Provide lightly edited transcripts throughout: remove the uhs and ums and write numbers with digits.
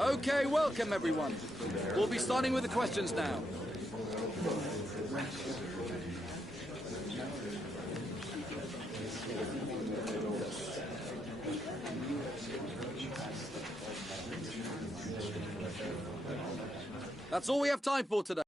Okay, welcome everyone. We'll be starting with the questions now. That's all we have time for today.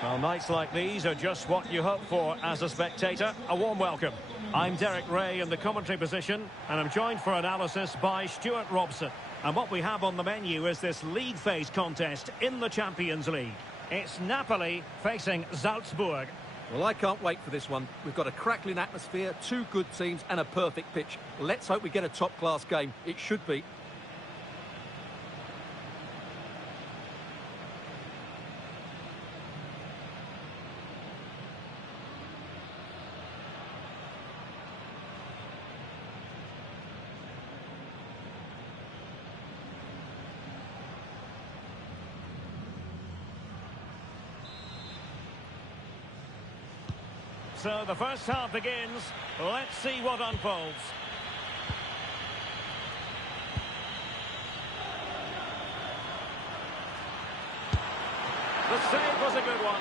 Well, nights like these are just what you hope for as a spectator. A warm welcome. I'm Derek Ray in the commentary position, and I'm joined for analysis by Stuart Robson. And what we have on the menu is this league phase contest in the Champions League. It's Napoli facing Salzburg. Well, I can't wait for this one. We've got a crackling atmosphere, two good teams and a perfect pitch. Let's hope we get a top-class game. It should be. So the first half begins. Let's see what unfolds. The save was a good one.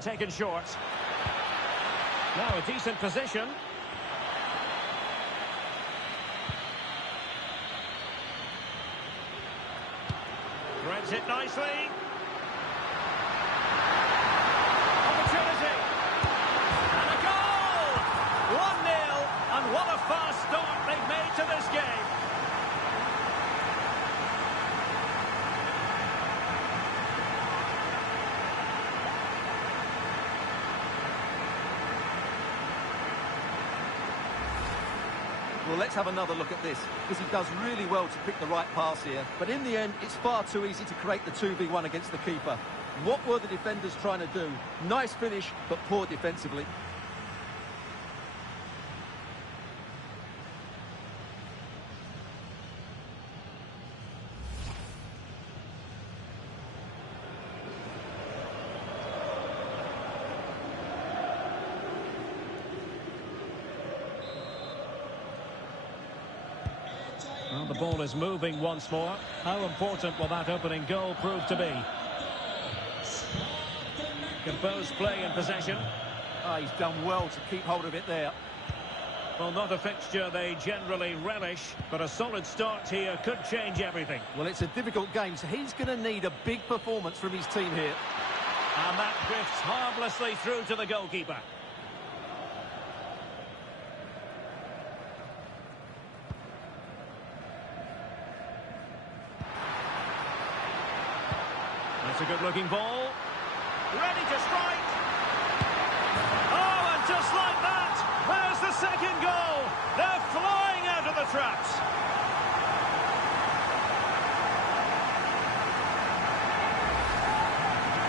Taken short. Now a decent position. Threads it nicely. Opportunity. And a goal! 1-0. And what a fast start they've made to this game. Well, let's have another look at this, because he does really well to pick the right pass here. But in the end, it's far too easy to create the 2v1 against the keeper. What were the defenders trying to do? Nice finish, but poor defensively. Well, the ball is moving once more. How important will that opening goal prove to be? Composed play in possession. He's done well to keep hold of it there. Well, not a fixture they generally relish, but a solid start here could change everything. Well, it's a difficult game, so he's going to need a big performance from his team here. And that drifts harmlessly through to the goalkeeper. That's a good-looking ball. Ready to strike. Oh, and just like that, there's the second goal. They're flying out of the traps.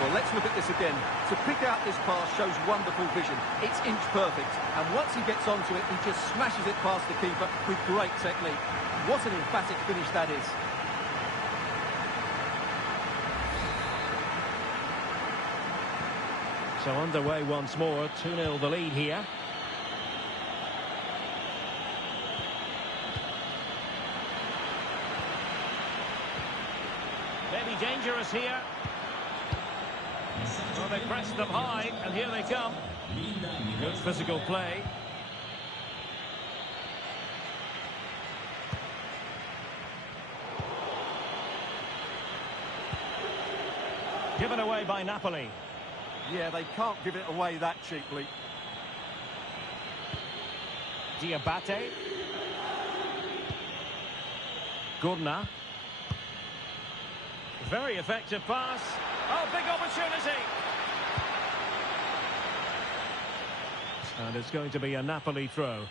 Well, let's look at this again. To pick out this pass shows wonderful vision. It's inch perfect. And once he gets onto it, he just smashes it past the keeper with great technique. What an emphatic finish that is. So underway once more, 2-0 the lead here. Maybe dangerous here. Well, they pressed them high, and here they come. Good physical play. Given away by Napoli. Yeah, they can't give it away that cheaply. Diabate. Gurna. Very effective pass. Oh, big opportunity. And it's going to be a Napoli throw.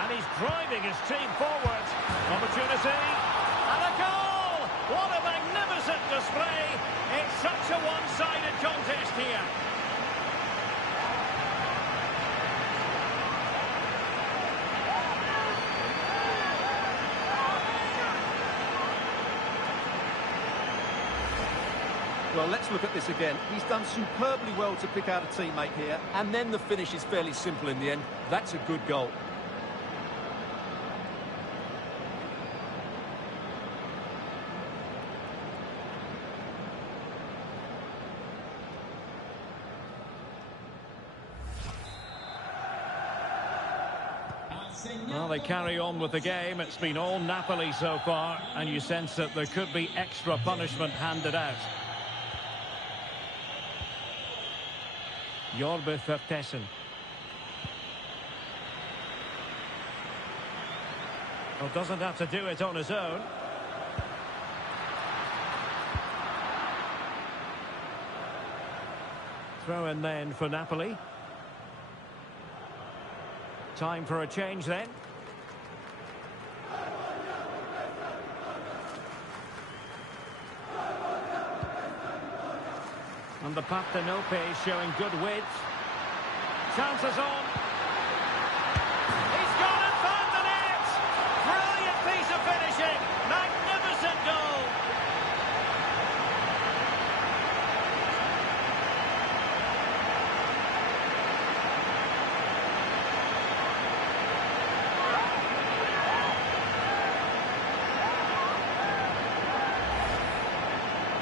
And he's driving his team forward. Opportunity. And a goal! What a magnificent display. It's such a one-sided contest here. Well, let's look at this again. He's done superbly well to pick out a teammate here, and then the finish is fairly simple in the end. That's a good goal. Well, they carry on with the game. It's been all Napoli so far, and you sense that there could be extra punishment handed out. Jorbe Vertessen. Well, doesn't have to do it on his own. Throw in then for Napoli. Time for a change then. And the Partenope is showing good width. Chances on. He's gone and found the net! Brilliant piece of finishing! Magnificent goal!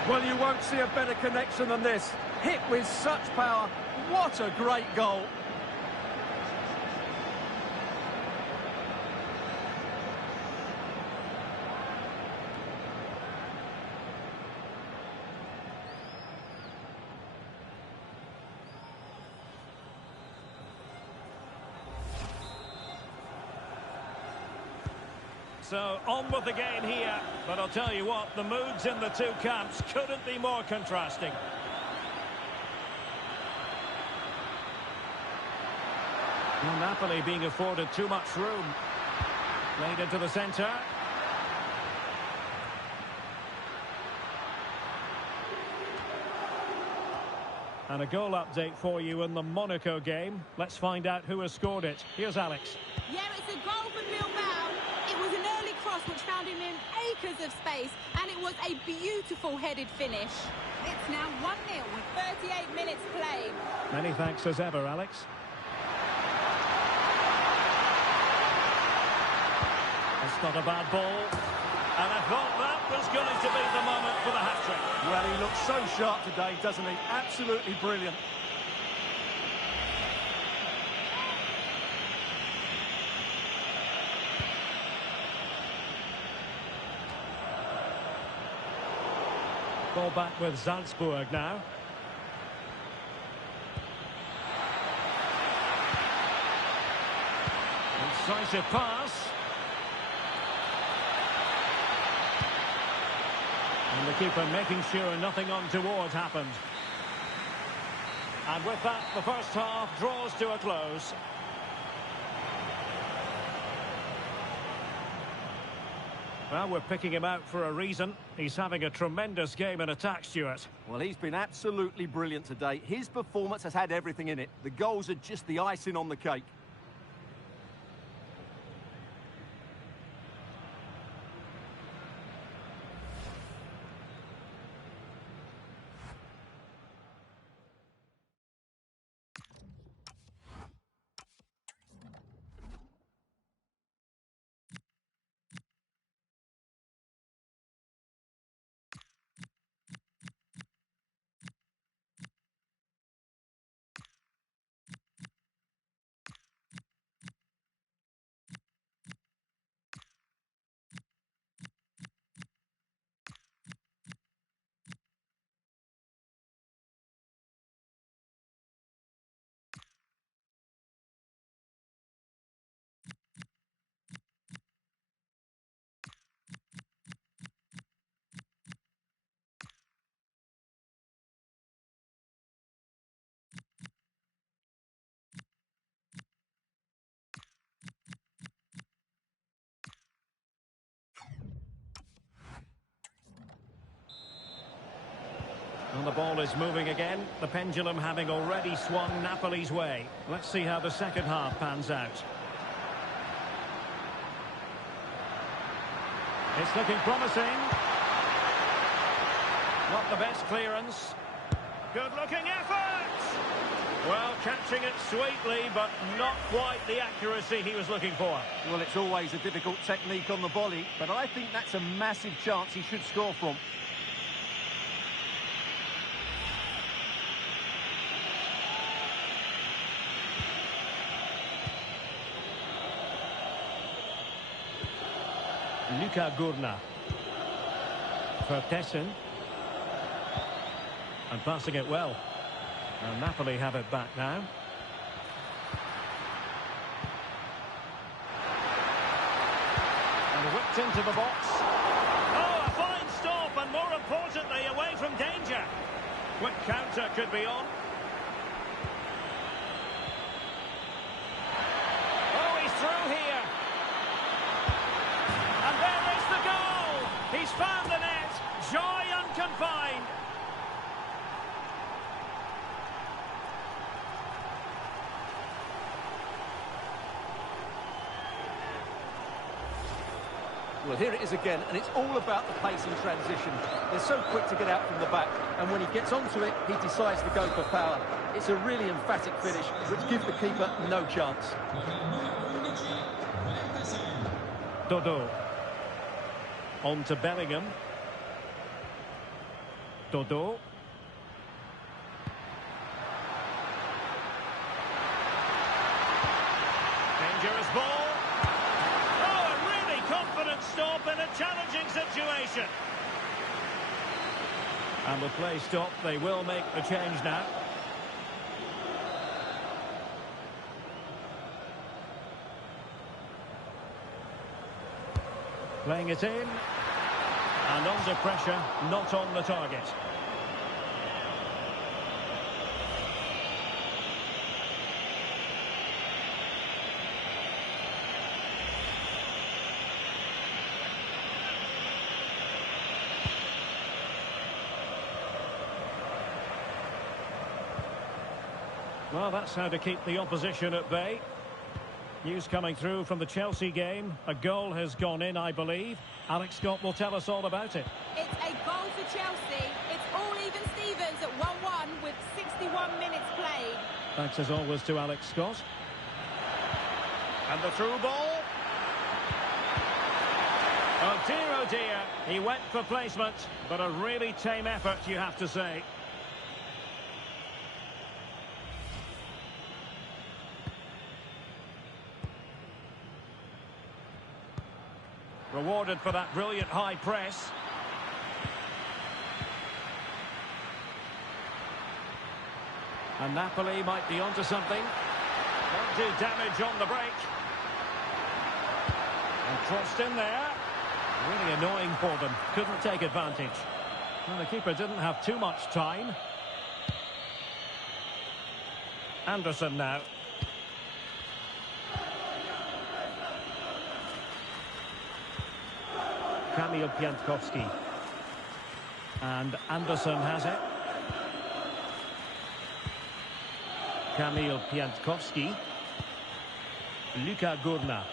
Well, you won't see a better connection than this. Hit with such power. What a great goal. So, on with the game here. But I'll tell you what, the moods in the two camps couldn't be more contrasting. Well, Napoli being afforded too much room. Played into the centre. And a goal update for you in the Monaco game. Let's find out who has scored it. Here's Alex. Yeah, it's a goal for Bilbao. It was an early cross which found him in acres of space, and it was a beautiful headed finish. It's now 1-0 with 38 minutes played. Many thanks as ever, Alex. That's not a bad ball. And I thought that was going to be the moment for the hat-trick. Well, he looks so sharp today, doesn't he? Absolutely brilliant. Ball back with Salzburg now. Incisive pass. And the keeper making sure nothing untoward happened. And with that, the first half draws to a close. Well, we're picking him out for a reason. He's having a tremendous game in attack, Stuart. Well, he's been absolutely brilliant today. His performance has had everything in it. The goals are just the icing on the cake. And the ball is moving again, the pendulum having already swung Napoli's way. Let's see how the second half pans out. It's looking promising. Not the best clearance. Good-looking effort! Well, catching it sweetly, but not quite the accuracy he was looking for. Well, it's always a difficult technique on the volley, but I think that's a massive chance he should score from. Luca Gurna. For Tessin. And passing it well. And Napoli have it back now. And whipped into the box. Oh, a fine stop, and more importantly, away from danger. Quick counter could be on. Oh, he's through here. And there is the goal! He's found the net. Joy unconfined. Well, here it is again, and it's all about the pace in transition. They're so quick to get out from the back, and when he gets onto it, he decides to go for power. It's a really emphatic finish, which gives the keeper no chance. Dodo. On to Bellingham. Dodo. Dangerous ball. Oh, a really confident stop in a challenging situation. And with play stopped, they will make the change now. Playing it in. And under pressure, not on the target. Well, that's how to keep the opposition at bay. News coming through from the Chelsea game. A goal has gone in, I believe. Alex Scott will tell us all about it. It's a goal for Chelsea. It's all even Stevens at 1-1 with 61 minutes played. Thanks as always to Alex Scott. And the through ball. Oh dear, he went for placement, but a really tame effort, you have to say. Rewarded for that brilliant high press. And Napoli might be onto something. Won't do damage on the break. And crossed in there. Really annoying for them. Couldn't take advantage. Well, the keeper didn't have too much time. Anderson now. Kamil Piątkowski. And Anderson has it. Kamil Piątkowski. Luka Górna.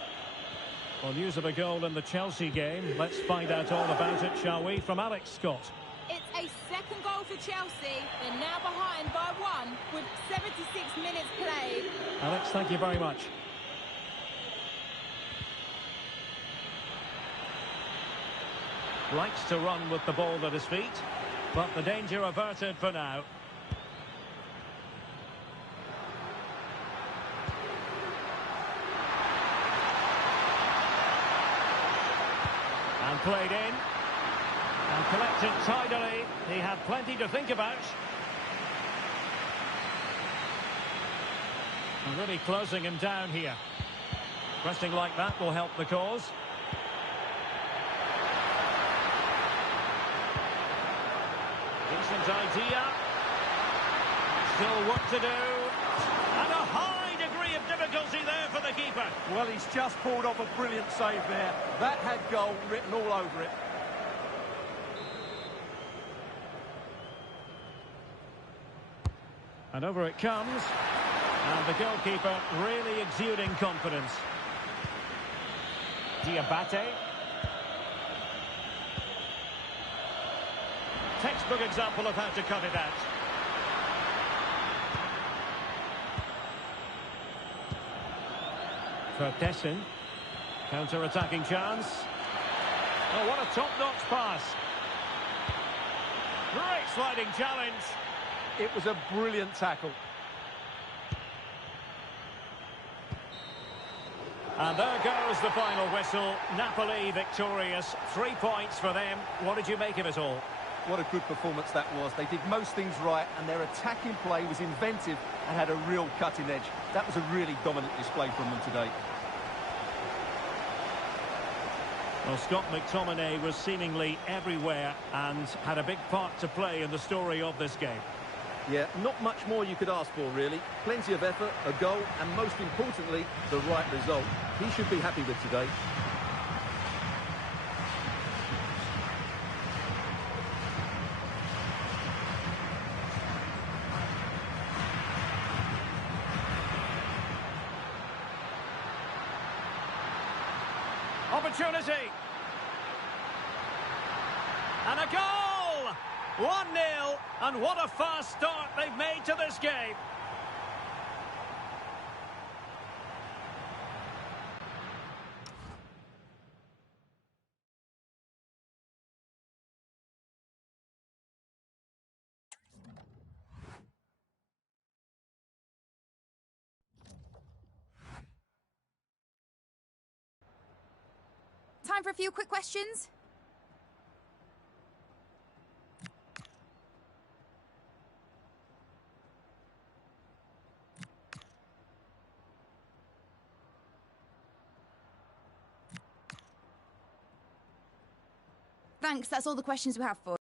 Well, news of a goal in the Chelsea game. Let's find out all about it, shall we, from Alex Scott. It's a second goal for Chelsea. They're now behind by 1 with 76 minutes played. Alex, thank you very much. Likes to run with the ball at his feet, but the danger averted for now. And played in. And collected tidily. He had plenty to think about. And really closing him down here. Pressing like that will help the cause. Decent idea. Still work to do. And a high degree of difficulty there for the keeper. Well, he's just pulled off a brilliant save there. That had goal written all over it. And over it comes. And the goalkeeper really exuding confidence. Diabate. Textbook example of how to cut it out. Vertessen. Counter-attacking chance. Oh, what a top-notch pass. Great sliding challenge. It was a brilliant tackle. And there goes the final whistle. Napoli victorious. 3 points for them. What did you make of it all? What a good performance that was. They did most things right, and their attacking play was inventive and had a real cutting edge. That was a really dominant display from them today. Well, Scott McTominay was seemingly everywhere and had a big part to play in the story of this game. Yeah, not much more you could ask for, really. Plenty of effort, a goal, and most importantly, the right result. He should be happy with today. Opportunity. And a goal! 1-0, and what a fast start they've made to this game. Time for a few quick questions. Thanks, that's all the questions we have for you.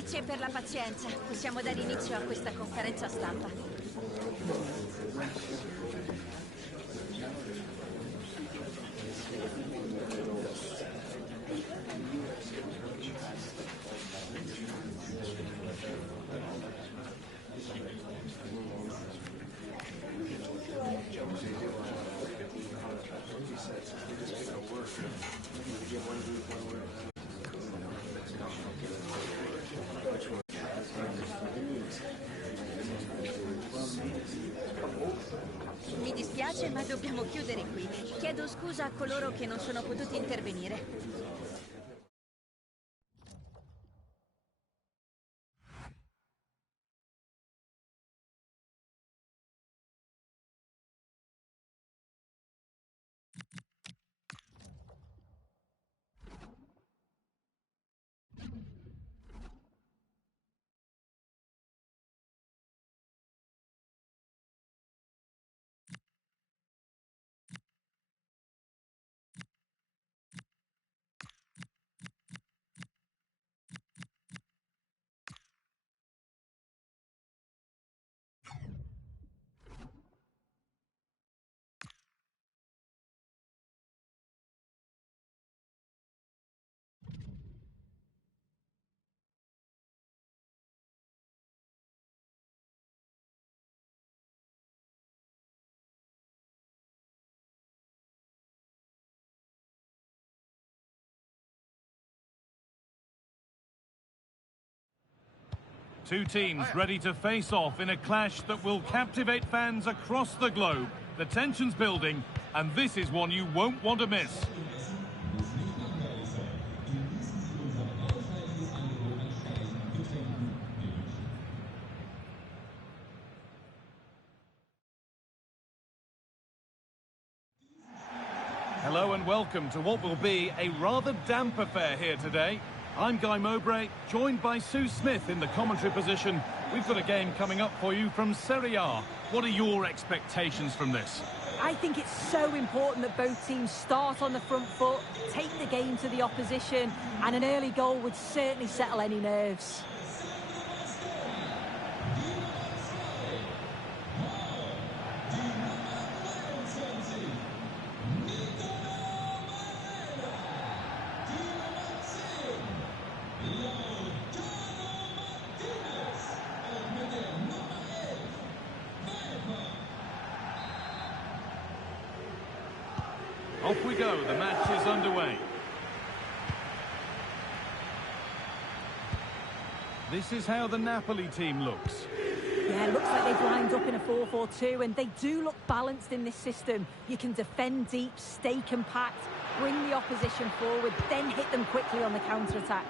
Grazie per la pazienza. Possiamo dare inizio a questa conferenza stampa. Mi dispiace, ma dobbiamo chiudere qui. Chiedo scusa a coloro che non sono potuti intervenire. Two teams ready to face off in a clash that will captivate fans across the globe. The tension's building, and this is one you won't want to miss. Hello and welcome to what will be a rather damp affair here today. I'm Guy Mowbray, joined by Sue Smith in the commentary position. We've got a game coming up for you from Serie A. What are your expectations from this? I think it's so important that both teams start on the front foot, take the game to the opposition, and an early goal would certainly settle any nerves. Off we go, the match is underway. This is how the Napoli team looks. Yeah, it looks like they've lined up in a 4-4-2, and they do look balanced in this system. You can defend deep, stay compact, bring the opposition forward, then hit them quickly on the counter-attack.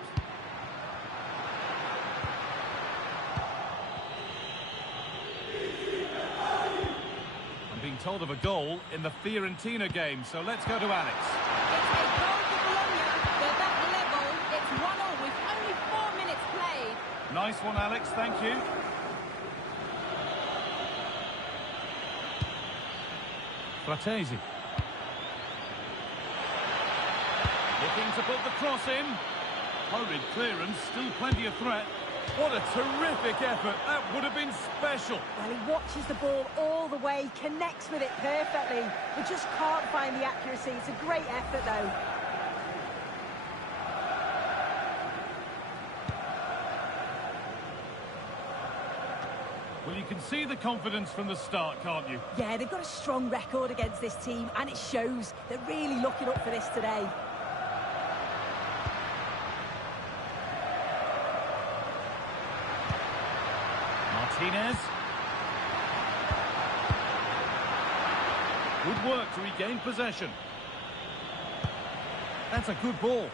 Told of a goal in the Fiorentina game, so let's go to Alex. It's a goal for Bologna. They're back level. It's 1-1 with only 4 minutes played. Nice one, Alex, thank you. Fratesi. Looking to put the cross in. Hurried clearance, still plenty of threat. What a terrific effort. That would have been special. Well, he watches the ball all the way, connects with it perfectly, but just can't find the accuracy. It's a great effort, though. Well, you can see the confidence from the start, can't you? Yeah, they've got a strong record against this team, and it shows. They're really looking up for this today. Martinez. Good work to regain possession. That's a good ball.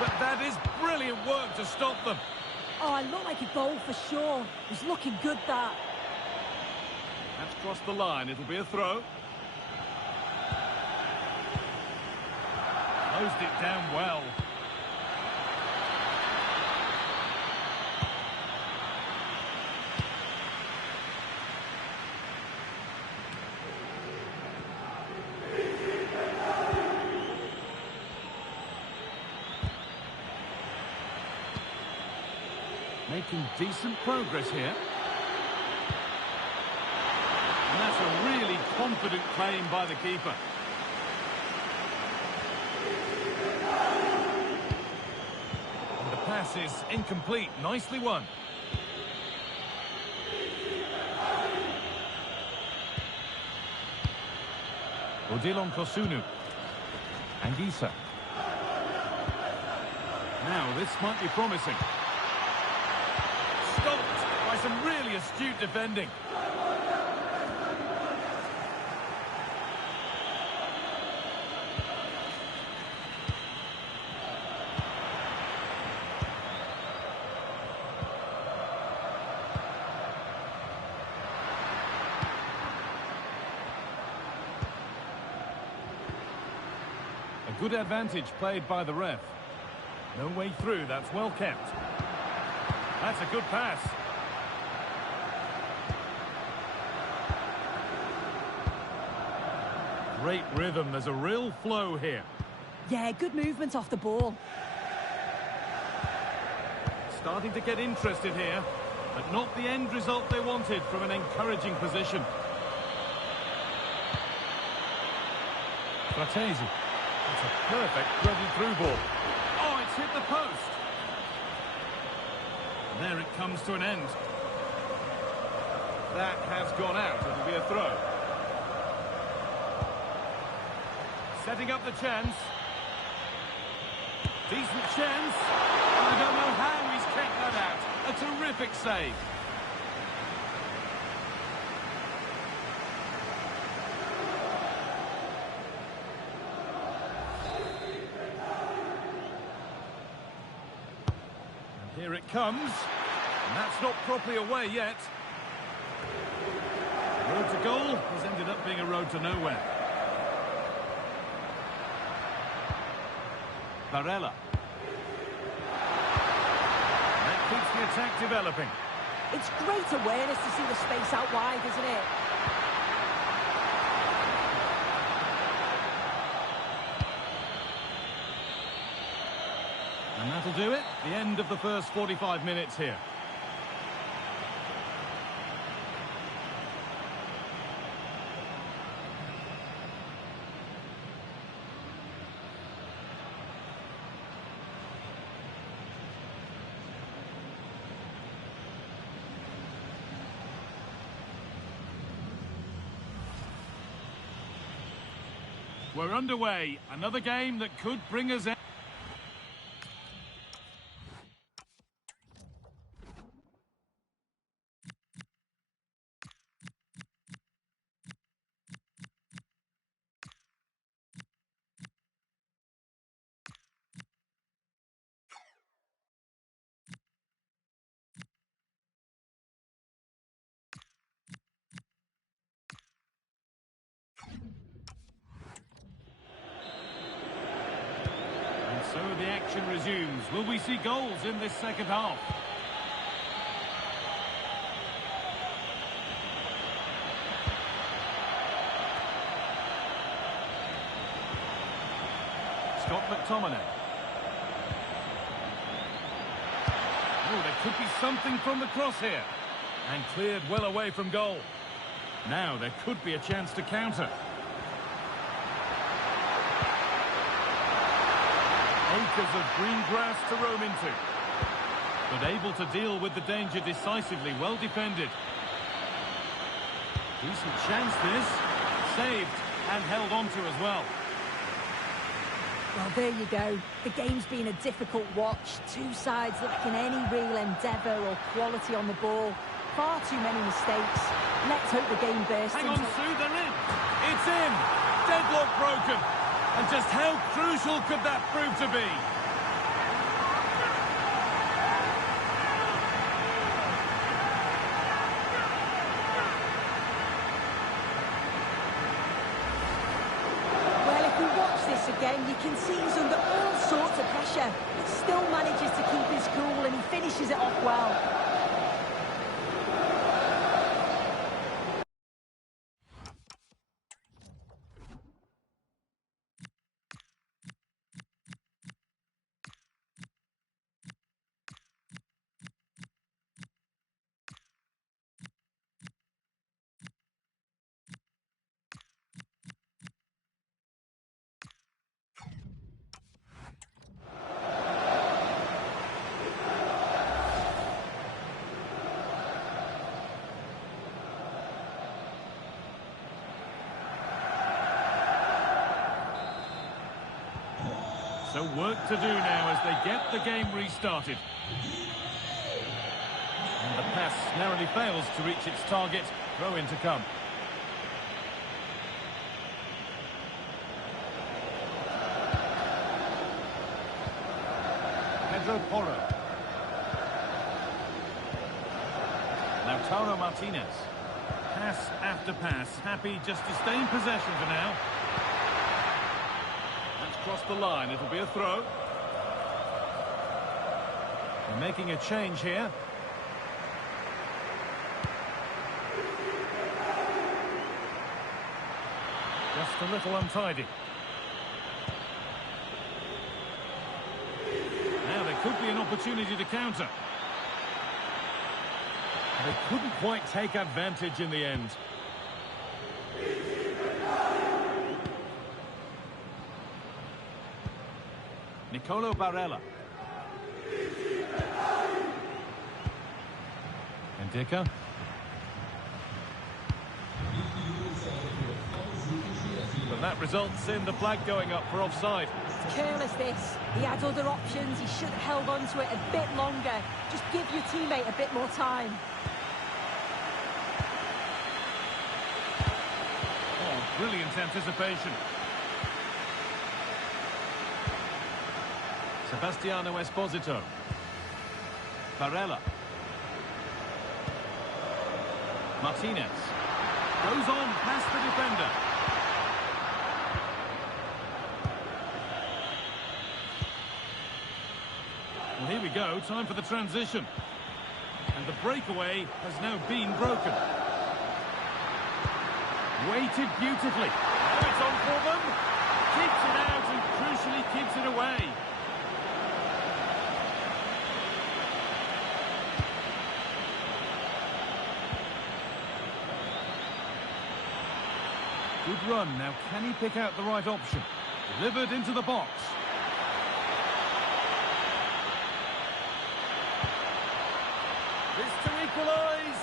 But that is brilliant work to stop them. Oh, it looked like a goal for sure. It was looking good, that. That's crossed the line. It'll be a throw. Closed it down well. Making decent progress here. And that's a really confident claim by the keeper. And the pass is incomplete. Nicely won. Odilon Kosunu. Anguissa. Now, this might be promising. Stopped by some really astute defending. A good advantage played by the ref. No way through, that's well kept. That's a good pass. Great rhythm, there's a real flow here. Yeah, good movement off the ball. Starting to get interested here, but not the end result they wanted from an encouraging position. Fratesi. That's a perfect threaded through ball. Oh, it's hit the post. And there it comes to an end. That has gone out. It'll be a throw. Setting up the chance. Decent chance. I don't know how he's kept that out. A terrific save. Here it comes, and that's not properly away yet. Road to goal has ended up being a road to nowhere. Barella. That keeps the attack developing. It's great awareness to see the space out wide, isn't it? And that'll do it. The end of the first 45 minutes here. We're underway. Another game that could bring us in. So the action resumes. Will we see goals in this second half? Scott McTominay. Oh, there could be something from the cross here. And cleared well away from goal. Now there could be a chance to counter. Acres of green grass to roam into. But able to deal with the danger decisively, well defended. Decent chance this. Saved and held on to as well. Well, there you go. The game's been a difficult watch. Two sides lacking any real endeavour or quality on the ball. Far too many mistakes. Let's hope the game bursts. Hang on, Sue, they're in. It's in. Deadlock broken. And just how crucial could that prove to be? Well, if we watch this again, you can see he's under all sorts of pressure, but still manages to keep his cool and he finishes it off well. So work to do now as they get the game restarted. And the pass narrowly fails to reach its target. Throw in to come. Pedro Porro. Lautaro Martinez. Pass after pass. Happy just to stay in possession for now. That's crossed the line. It'll be a throw. They're making a change here. Just a little untidy. Now there could be an opportunity to counter. They couldn't quite take advantage in the end. Nicolo Barella. Indica. But that results in the flag going up for offside. It's careless, this. He had other options. He should have held on to it a bit longer. Just give your teammate a bit more time. Oh, brilliant anticipation. Sebastiano Esposito. Barella. Martinez. Goes on past the defender. Well, here we go. Time for the transition. And the breakaway has now been broken. Waited beautifully. Now it's on for them. Keeps it out and crucially keeps it away. Good run. Now, can he pick out the right option? Delivered into the box. This to equalise.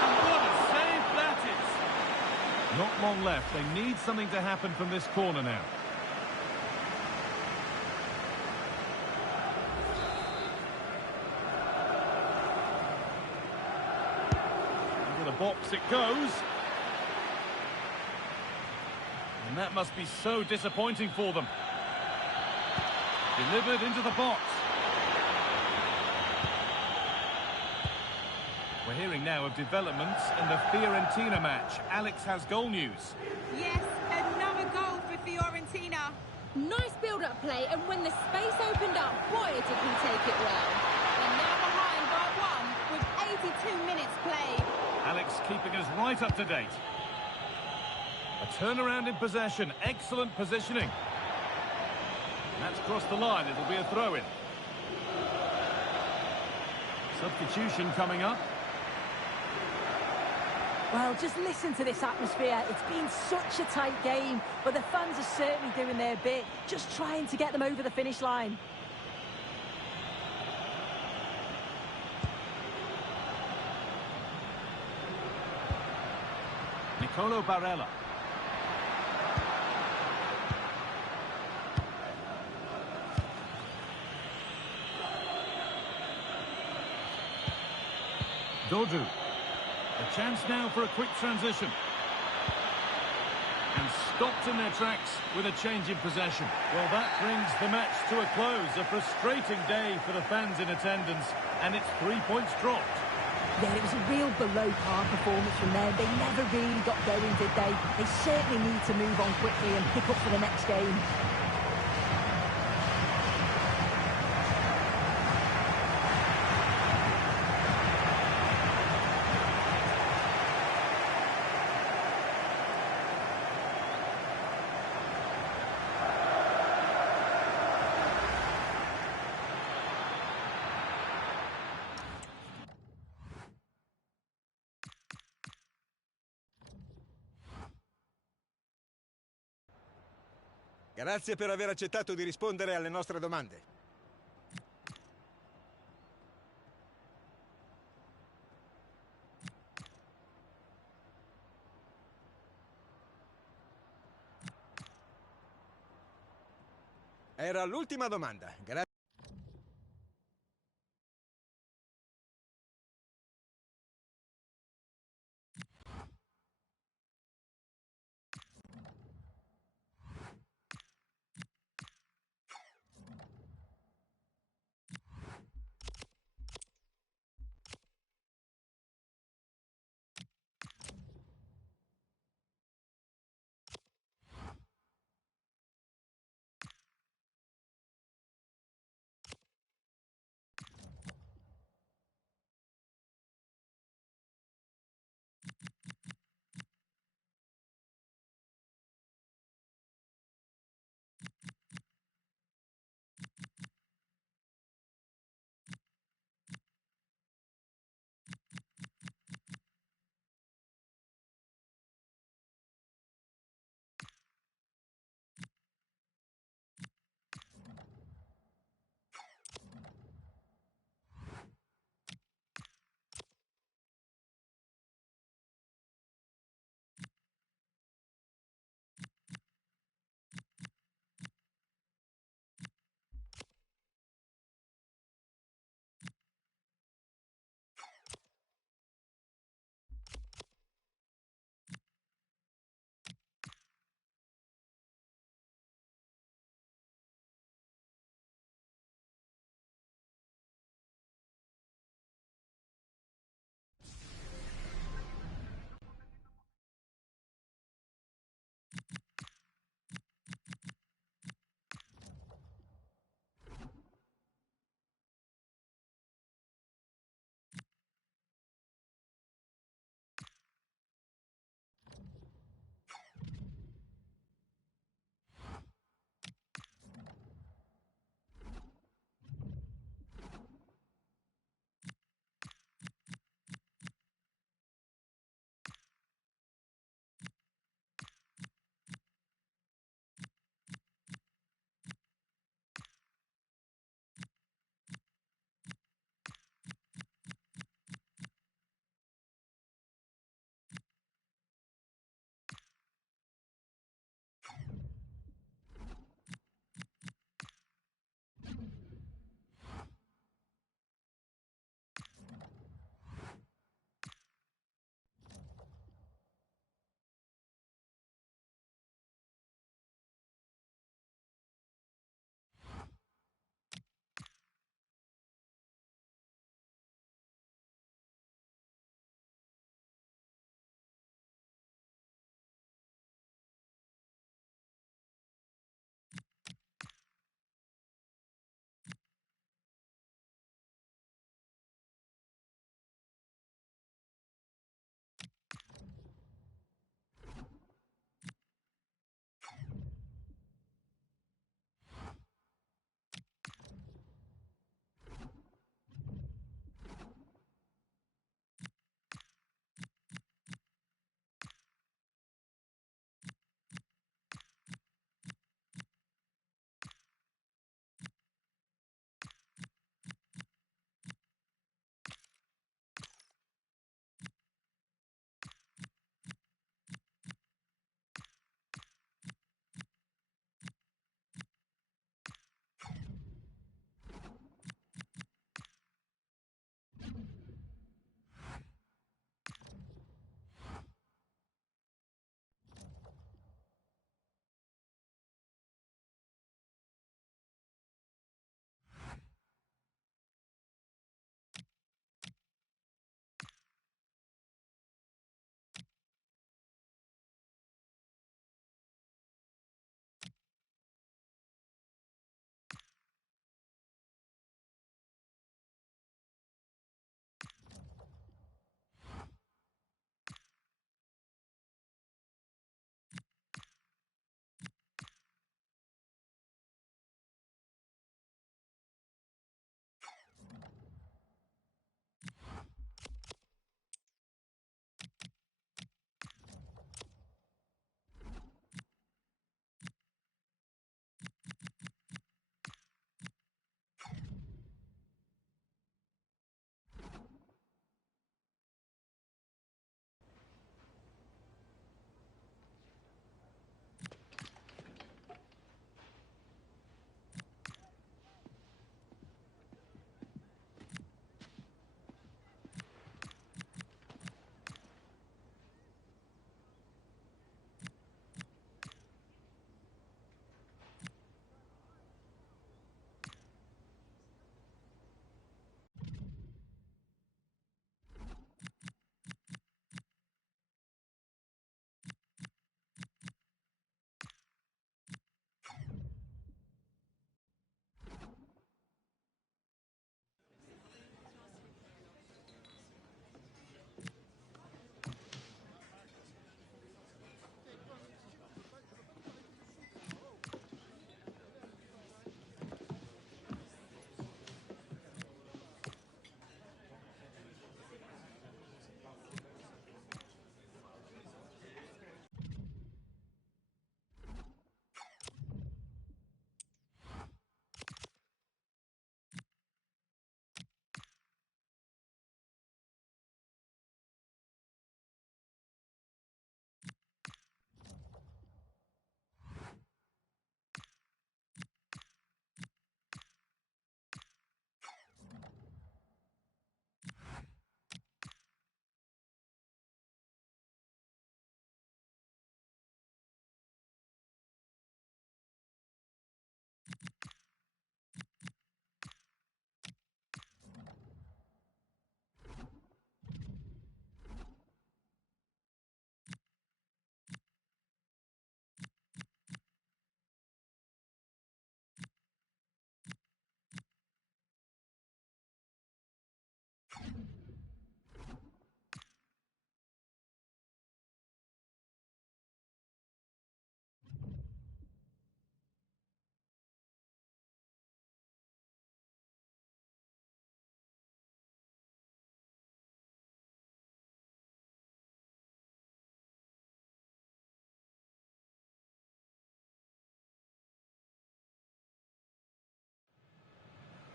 And what a save that is. Not long left. They need something to happen from this corner now. Into the box it goes. And that must be so disappointing for them. Delivered into the box. We're hearing now of developments in the Fiorentina match. Alex has goal news. Yes, another goal for Fiorentina. Nice build-up play, and when the space opened up, boy, did he take it well. They're now behind by 1 with 82 minutes played. Alex keeping us right up to date. A turnaround in possession. Excellent positioning. That's crossed the line. It'll be a throw-in. Substitution coming up. Well, just listen to this atmosphere. It's been such a tight game, but the fans are certainly doing their bit, just trying to get them over the finish line. Nicolo Barella. Dodu. A chance now for a quick transition. And stopped in their tracks with a change in possession. Well, that brings the match to a close. A frustrating day for the fans in attendance. And it's 3 points dropped. Yeah, it was a real below-par performance from them. They never really got going, did they? They certainly need to move on quickly and pick up for the next game. Grazie per aver accettato di rispondere alle nostre domande. Era l'ultima domanda. Grazie.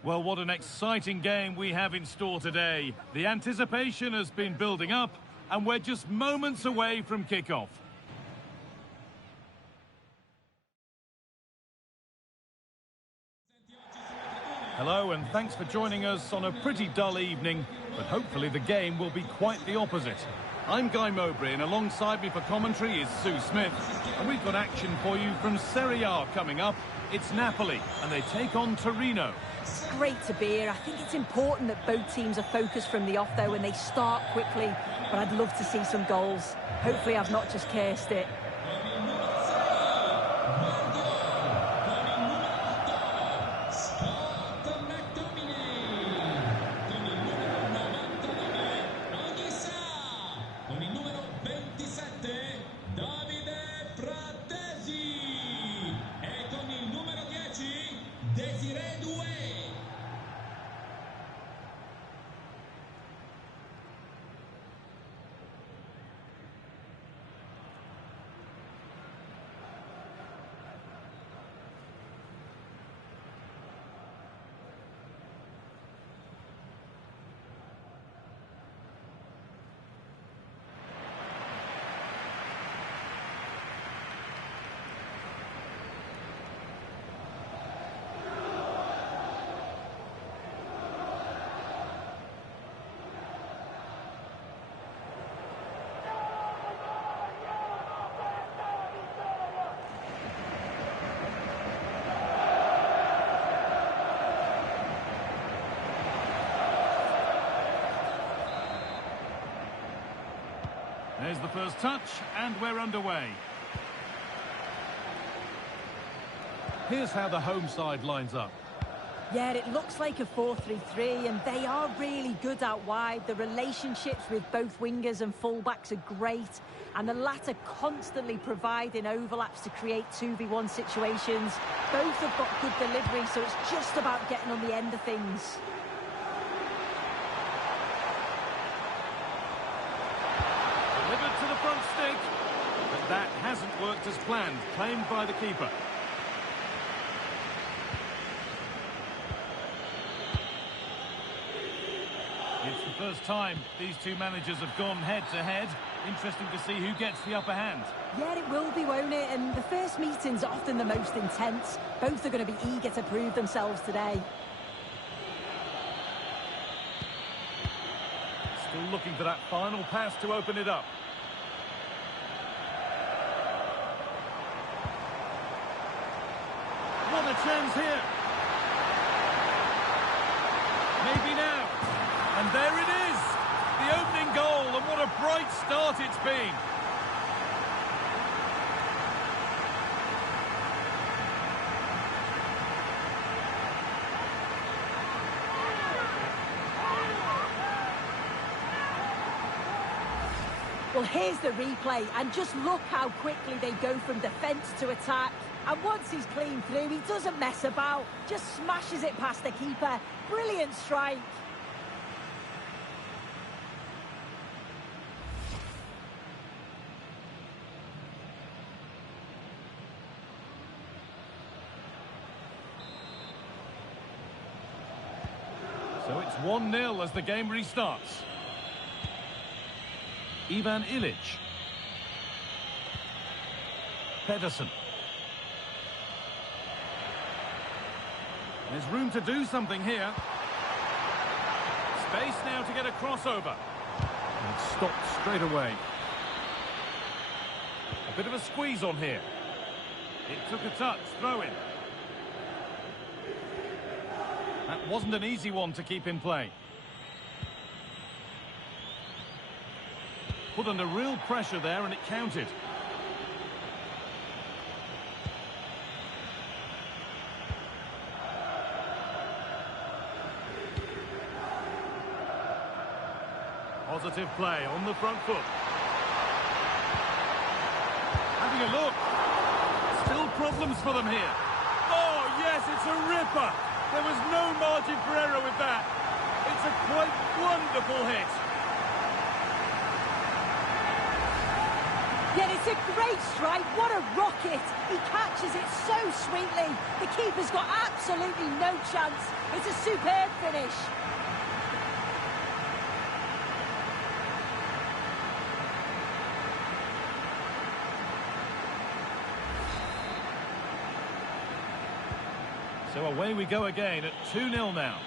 Well, what an exciting game we have in store today. The anticipation has been building up, and we're just moments away from kickoff. Hello, and thanks for joining us on a pretty dull evening, but hopefully the game will be quite the opposite. I'm Guy Mowbray, and alongside me for commentary is Sue Smith, and we've got action for you from Serie A coming up. It's Napoli, and they take on Torino. It's great to be here. I think it's important that both teams are focused from the off, though, and they start quickly, but I'd love to see some goals. Hopefully I've not just cursed it. There's the first touch, and we're underway. Here's how the home side lines up. Yeah, it looks like a 4-3-3, and they are really good out wide. The relationships with both wingers and fullbacks are great, and the latter constantly providing overlaps to create 2v1 situations. Both have got good delivery, so it's just about getting on the end of things. Delivered to the front stick, but that hasn't worked as planned, claimed by the keeper. It's the first time these two managers have gone head-to-head. Interesting to see who gets the upper hand. Yeah, it will be, won't it? And the first meeting's often the most intense. Both are going to be eager to prove themselves today. Still looking for that final pass to open it up. What a chance here. Maybe now. And there it is. The opening goal, and what a bright start it's been. Well, here's the replay, and just look how quickly they go from defence to attack. And once he's clean through, he doesn't mess about, just smashes it past the keeper. Brilliant strike. So it's 1-0 as the game restarts. Ivan Ilic. Pedersen. There's room to do something here. Space now to get a crossover. And it's stopped straight away. A bit of a squeeze on here. It took a touch, throw in. That wasn't an easy one to keep in play. Put under real pressure there, and it counted. Positive play on the front foot. Having a look. Still problems for them here. Oh, yes, it's a ripper. There was no margin for error with that. It's a quite wonderful hit. Yeah, it's a great strike. What a rocket. He catches it so sweetly. The keeper's got absolutely no chance. It's a superb finish. So away we go again at 2-0 now.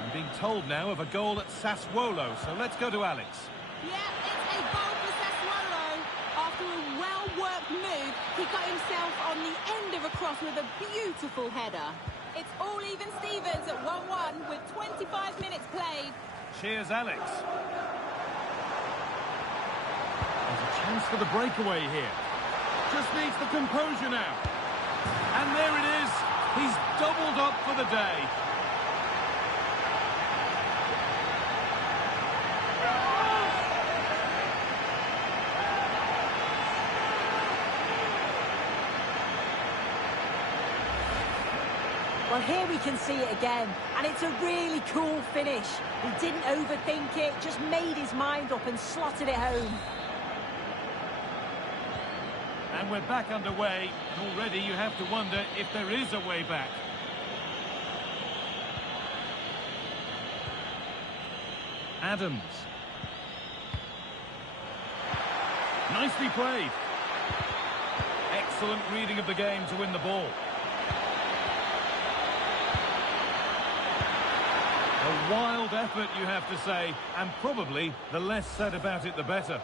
I'm being told now of a goal at Sassuolo, so let's go to Alex. Yeah, it's a goal for Sassuolo. After a well-worked move, he got himself on the end of a cross with a beautiful header. It's all even Stevens at 1-1 with 25 minutes played. Cheers, Alex. There's a chance for the breakaway here. Just needs the composure now. And there it is. He's doubled up for the day. Well, here we can see it again, and it's a really cool finish. He didn't overthink it, just made his mind up and slotted it home. And we're back underway, and already you have to wonder if there is a way back. Adams. Nicely played. Excellent reading of the game to win the ball. A wild effort, you have to say, and probably the less said about it, the better.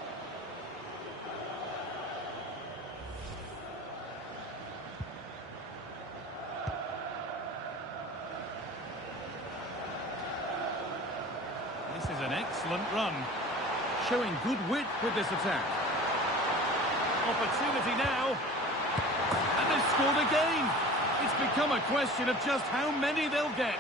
This is an excellent run, showing good wit with this attack. Opportunity now, and they've scored again. It's become a question of just how many they'll get.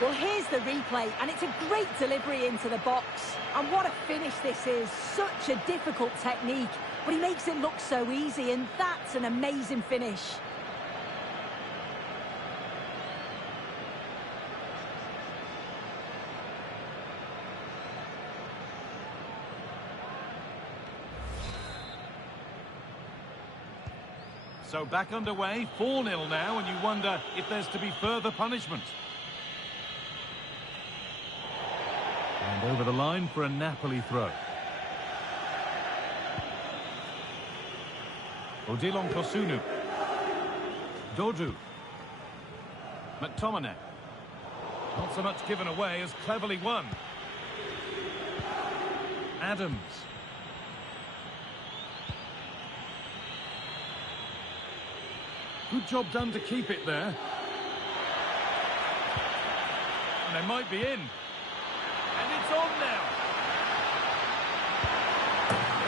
Well, here's the replay, and it's a great delivery into the box. And what a finish this is. Such a difficult technique, but he makes it look so easy, and that's an amazing finish. So back underway, 4-0 now, and you wonder if there's to be further punishment. And over the line for a Napoli throw. Odilon Kosunu. Dodu. McTominay. Not so much given away as cleverly won. Adams. Good job done to keep it there. And they might be in. And it's on now.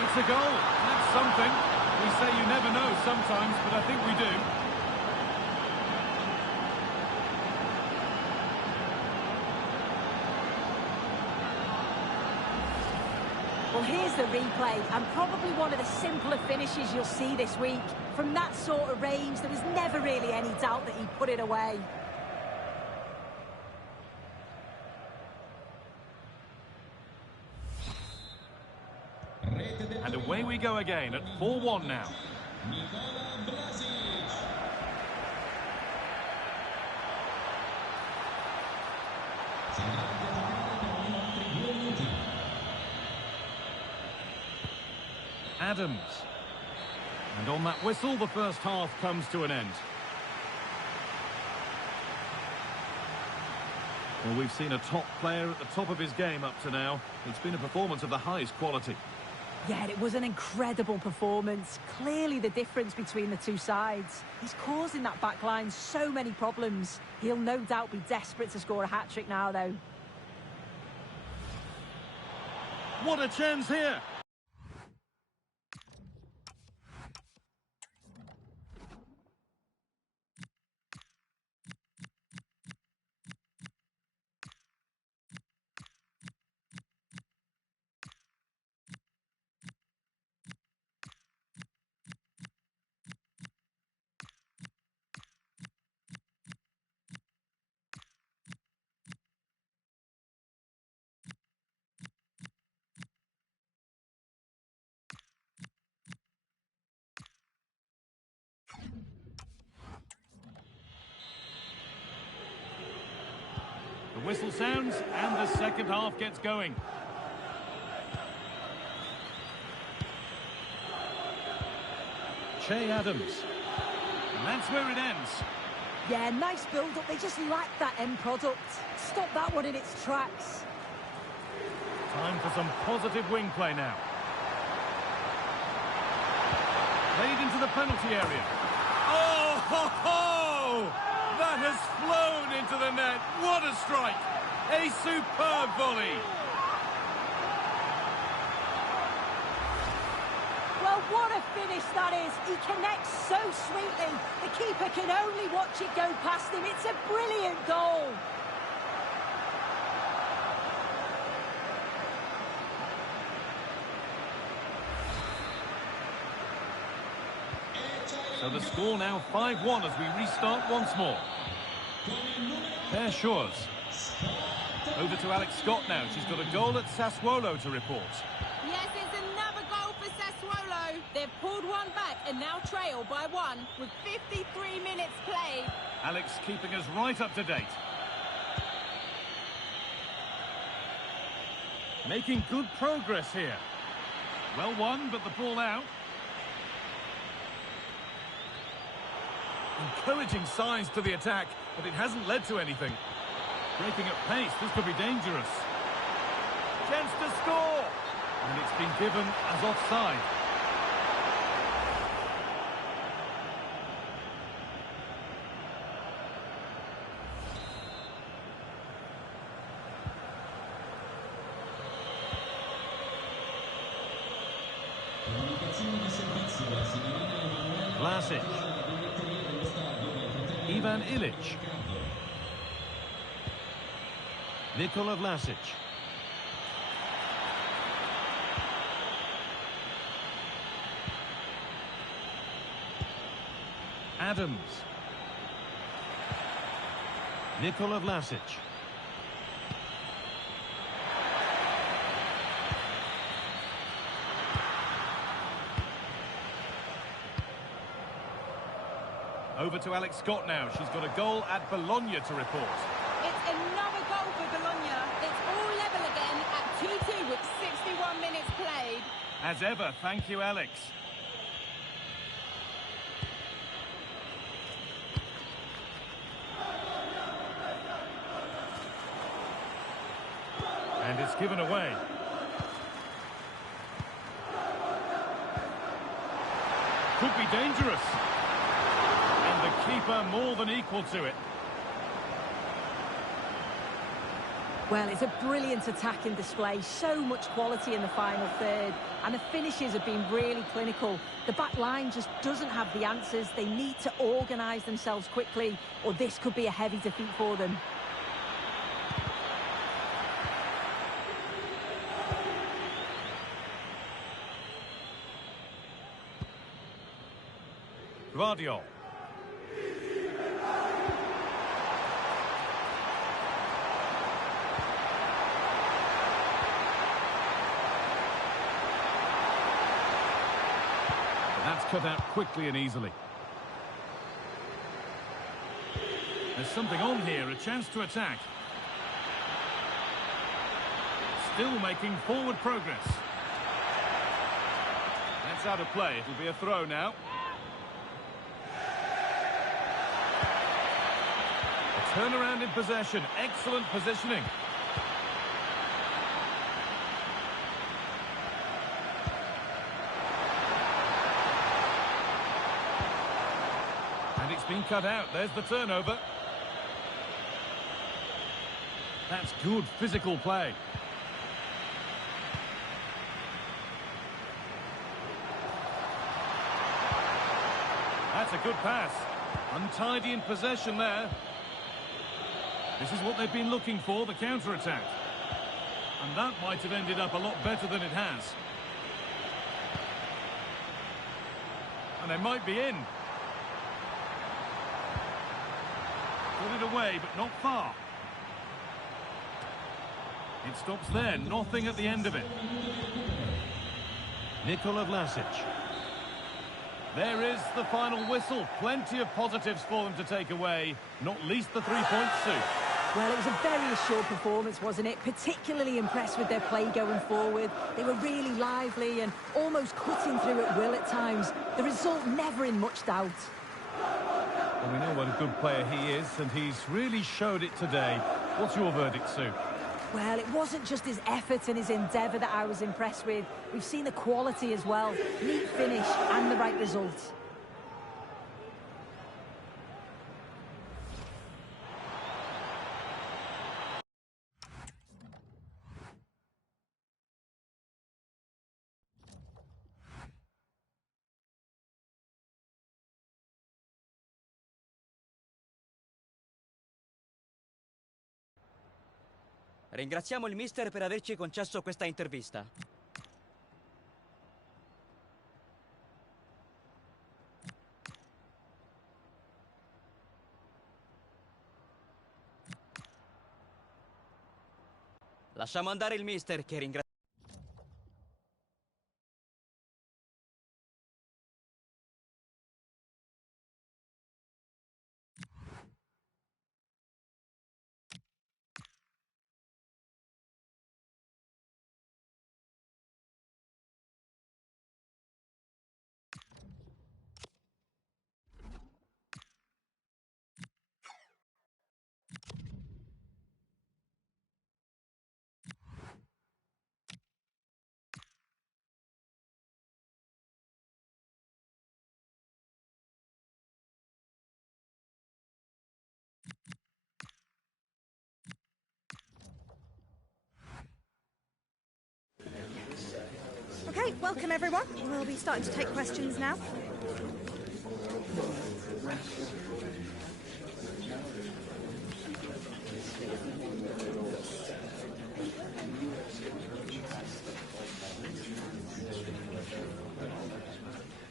It's a goal. That's something. We say you never know sometimes, but I think we do. Well, here's the replay, and probably one of the simpler finishes you'll see this week. From that sort of range, there was never really any doubt that he put it away. And away we go again at 4-1 now. Adams. And on that whistle, the first half comes to an end. Well, we've seen a top player at the top of his game up to now. It's been a performance of the highest quality. Yeah, it was an incredible performance. Clearly the difference between the two sides. He's causing that back line so many problems. He'll no doubt be desperate to score a hat-trick now, though. What a chance here! whistle sounds and the second half gets going. Che Adams. And that's where it ends. Yeah, nice build-up. They just lack that end product. Stop that one in its tracks. Time for some positive wing play now. Played into the penalty area. Oh, ho, ho! That has flown into the net. What a strike! A superb volley. Well, what a finish that is. He connects so sweetly. The keeper can only watch it go past him. It's a brilliant goal. So the score now 5-1 as we restart once more. Per Shores. Over to Alex Scott now. She's got a goal at Sassuolo to report. Yes, it's another goal for Sassuolo. They've pulled one back and now trail by one with 53 minutes played. Alex keeping us right up to date. Making good progress here. Well won, but the ball out. Encouraging signs to the attack, but it hasn't led to anything. Breaking at pace, this could be dangerous. Chance to score! And it's been given as offside. Vlasic. Ivan Ilic. Nikola Vlasic. Adams. Nikola Vlasic. Over to Alex Scott now. She's got a goal at Bologna to report. It's another goal for Bologna. It's all level again at 2-2 with 61 minutes played. As ever, thank you, Alex. And it's given away. Could be dangerous. And the keeper more than equal to it. Well, it's a brilliant attacking display. So much quality in the final third. And the finishes have been really clinical. The back line just doesn't have the answers. They need to organise themselves quickly, or this could be a heavy defeat for them. Guardiola. That's cut out quickly and easily. There's something on here, a chance to attack. Still making forward progress. That's out of play. It'll be a throw now. A turnaround in possession. Excellent positioning. And it's been cut out. There's the turnover. That's good physical play. That's a good pass. Untidy in possession there. This is what they've been looking for, the counter-attack. And that might have ended up a lot better than it has. And they might be in. Put it away, but not far. It stops there, nothing at the end of it. Nikola Vlasic. There is the final whistle. Plenty of positives for them to take away, not least the 3 points suit. Well, it was a very assured performance, wasn't it? Particularly impressed with their play going forward. They were really lively and almost cutting through at will at times. The result never in much doubt. Well, we know what a good player he is, and he's really showed it today. What's your verdict, Sue? Well, it wasn't just his effort and his endeavour that I was impressed with. We've seen the quality as well. Neat finish and the right result. Ringraziamo il mister per averci concesso questa intervista. Lasciamo andare il mister che ringrazia. Okay, welcome everyone. We'll be starting to take questions now.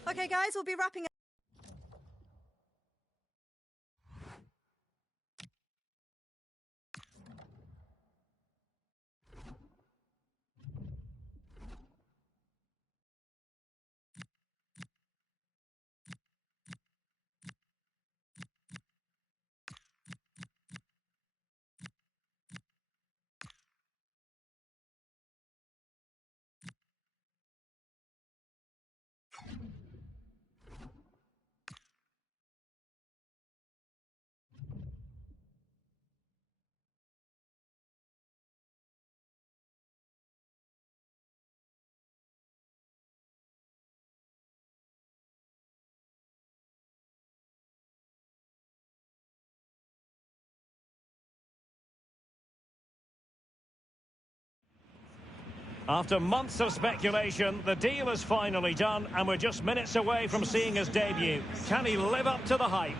Okay guys, we'll be wrapping up. After months of speculation, the deal is finally done, and we're just minutes away from seeing his debut. Can he live up to the hype?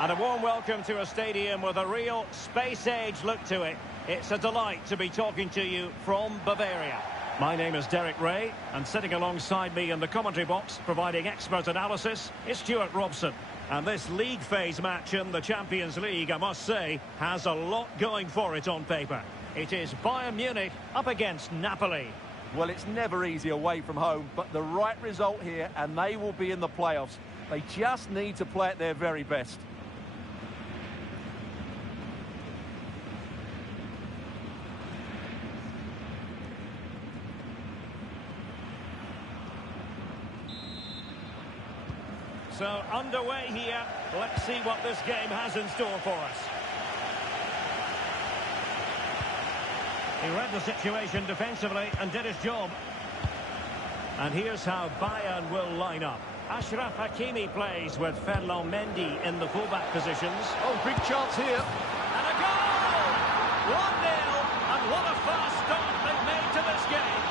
And a warm welcome to a stadium with a real space-age look to it. It's a delight to be talking to you from Bavaria. My name is Derek Ray, and sitting alongside me in the commentary box, providing expert analysis, is Stuart Robson. And this league phase match in the Champions League, I must say, has a lot going for it on paper. It is Bayern Munich up against Napoli. Well, it's never easy away from home, but the right result here, and they will be in the playoffs. They just need to play at their very best. So, underway here. Let's see what this game has in store for us. He read the situation defensively and did his job. And here's how Bayern will line up. Ashraf Hakimi plays with Ferland Mendy in the fullback positions. Oh, big chance here. And a goal! 1-0, and what a fast start they've made to this game.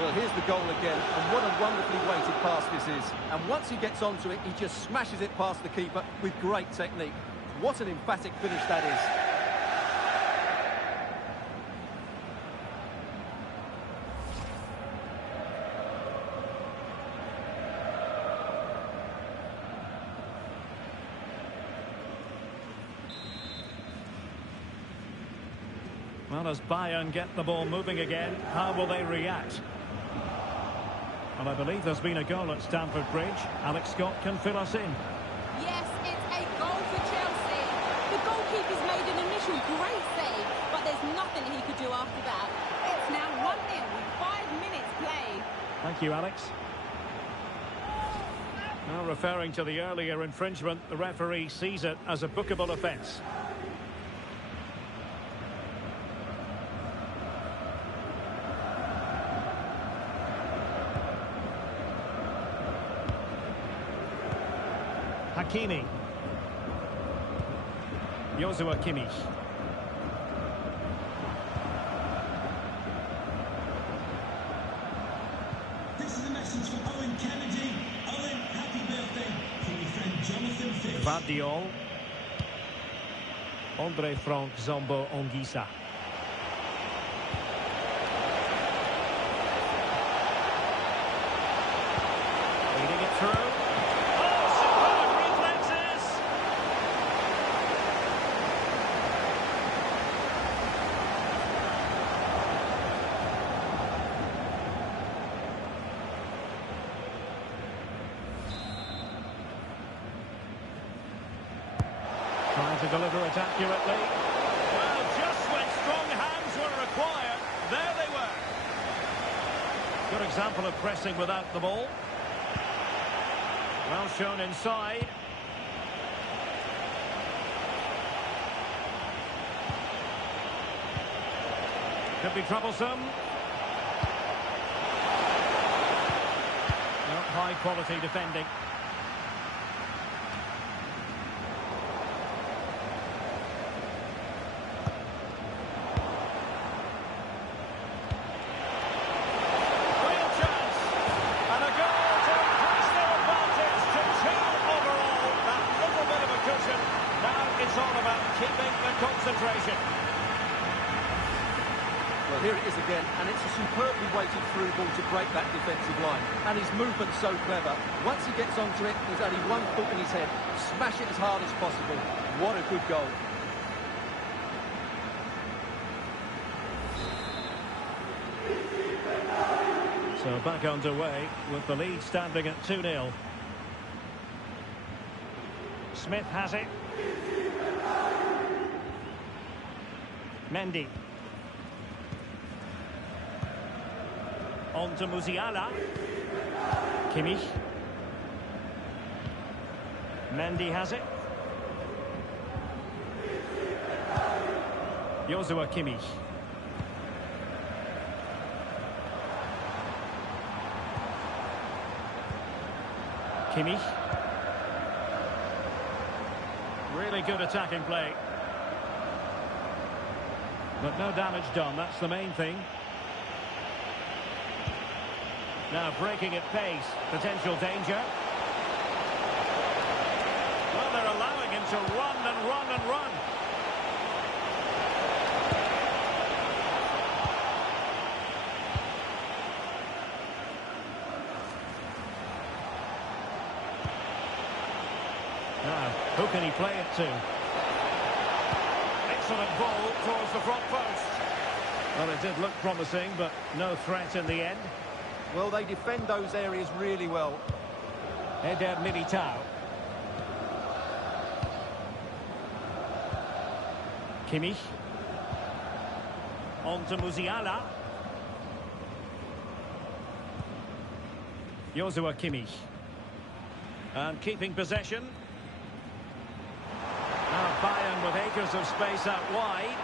Well, here's the goal again, and what a wonderfully weighted pass this is. And once he gets onto it, he just smashes it past the keeper with great technique. What an emphatic finish that is. Well, as Bayern get the ball moving again, how will they react? Well, I believe there's been a goal at Stamford Bridge. Alex Scott can fill us in. Yes, it's a goal for Chelsea. The goalkeeper's made an initial great save, but there's nothing he could do after that. It's now 1-0 with 5 minutes played. Thank you, Alex. Now, referring to the earlier infringement, the referee sees it as a bookable offence. Hakimi. Joshua Kimmich. This is a message for Owen Kennedy. Owen, happy birthday from your friend Jonathan Fitz. Vardiol. Andre Frank Zombo Ongisa. Leading it through. Trying to deliver it accurately. Well, just when strong hands were required, there they were. Good example of pressing without the ball. Well shown inside. Could be troublesome. Well, high quality defending. Concentration. Well, here it is again, and it's a superbly weighted through ball to break that defensive line. And his movement's so clever. Once he gets onto it, there's only one thought in his head. Smash it as hard as possible. What a good goal. So back underway with the lead standing at 2-0. Smith has it. Mendy. On to Musiala. Kimmich. Mendy has it. Joshua Kimmich. Kimmich. Really good attacking play. But no damage done, that's the main thing. Now breaking at pace, potential danger. Well, they're allowing him to run and run and run. Now, who can he play it to? Excellent ball towards the front post. Well, it did look promising, but no threat in the end. Well, they defend those areas really well. Eder Militao. Kimmich. On to Musiala. Joshua Kimmich. And keeping possession. Now Bayern with acres of space out wide.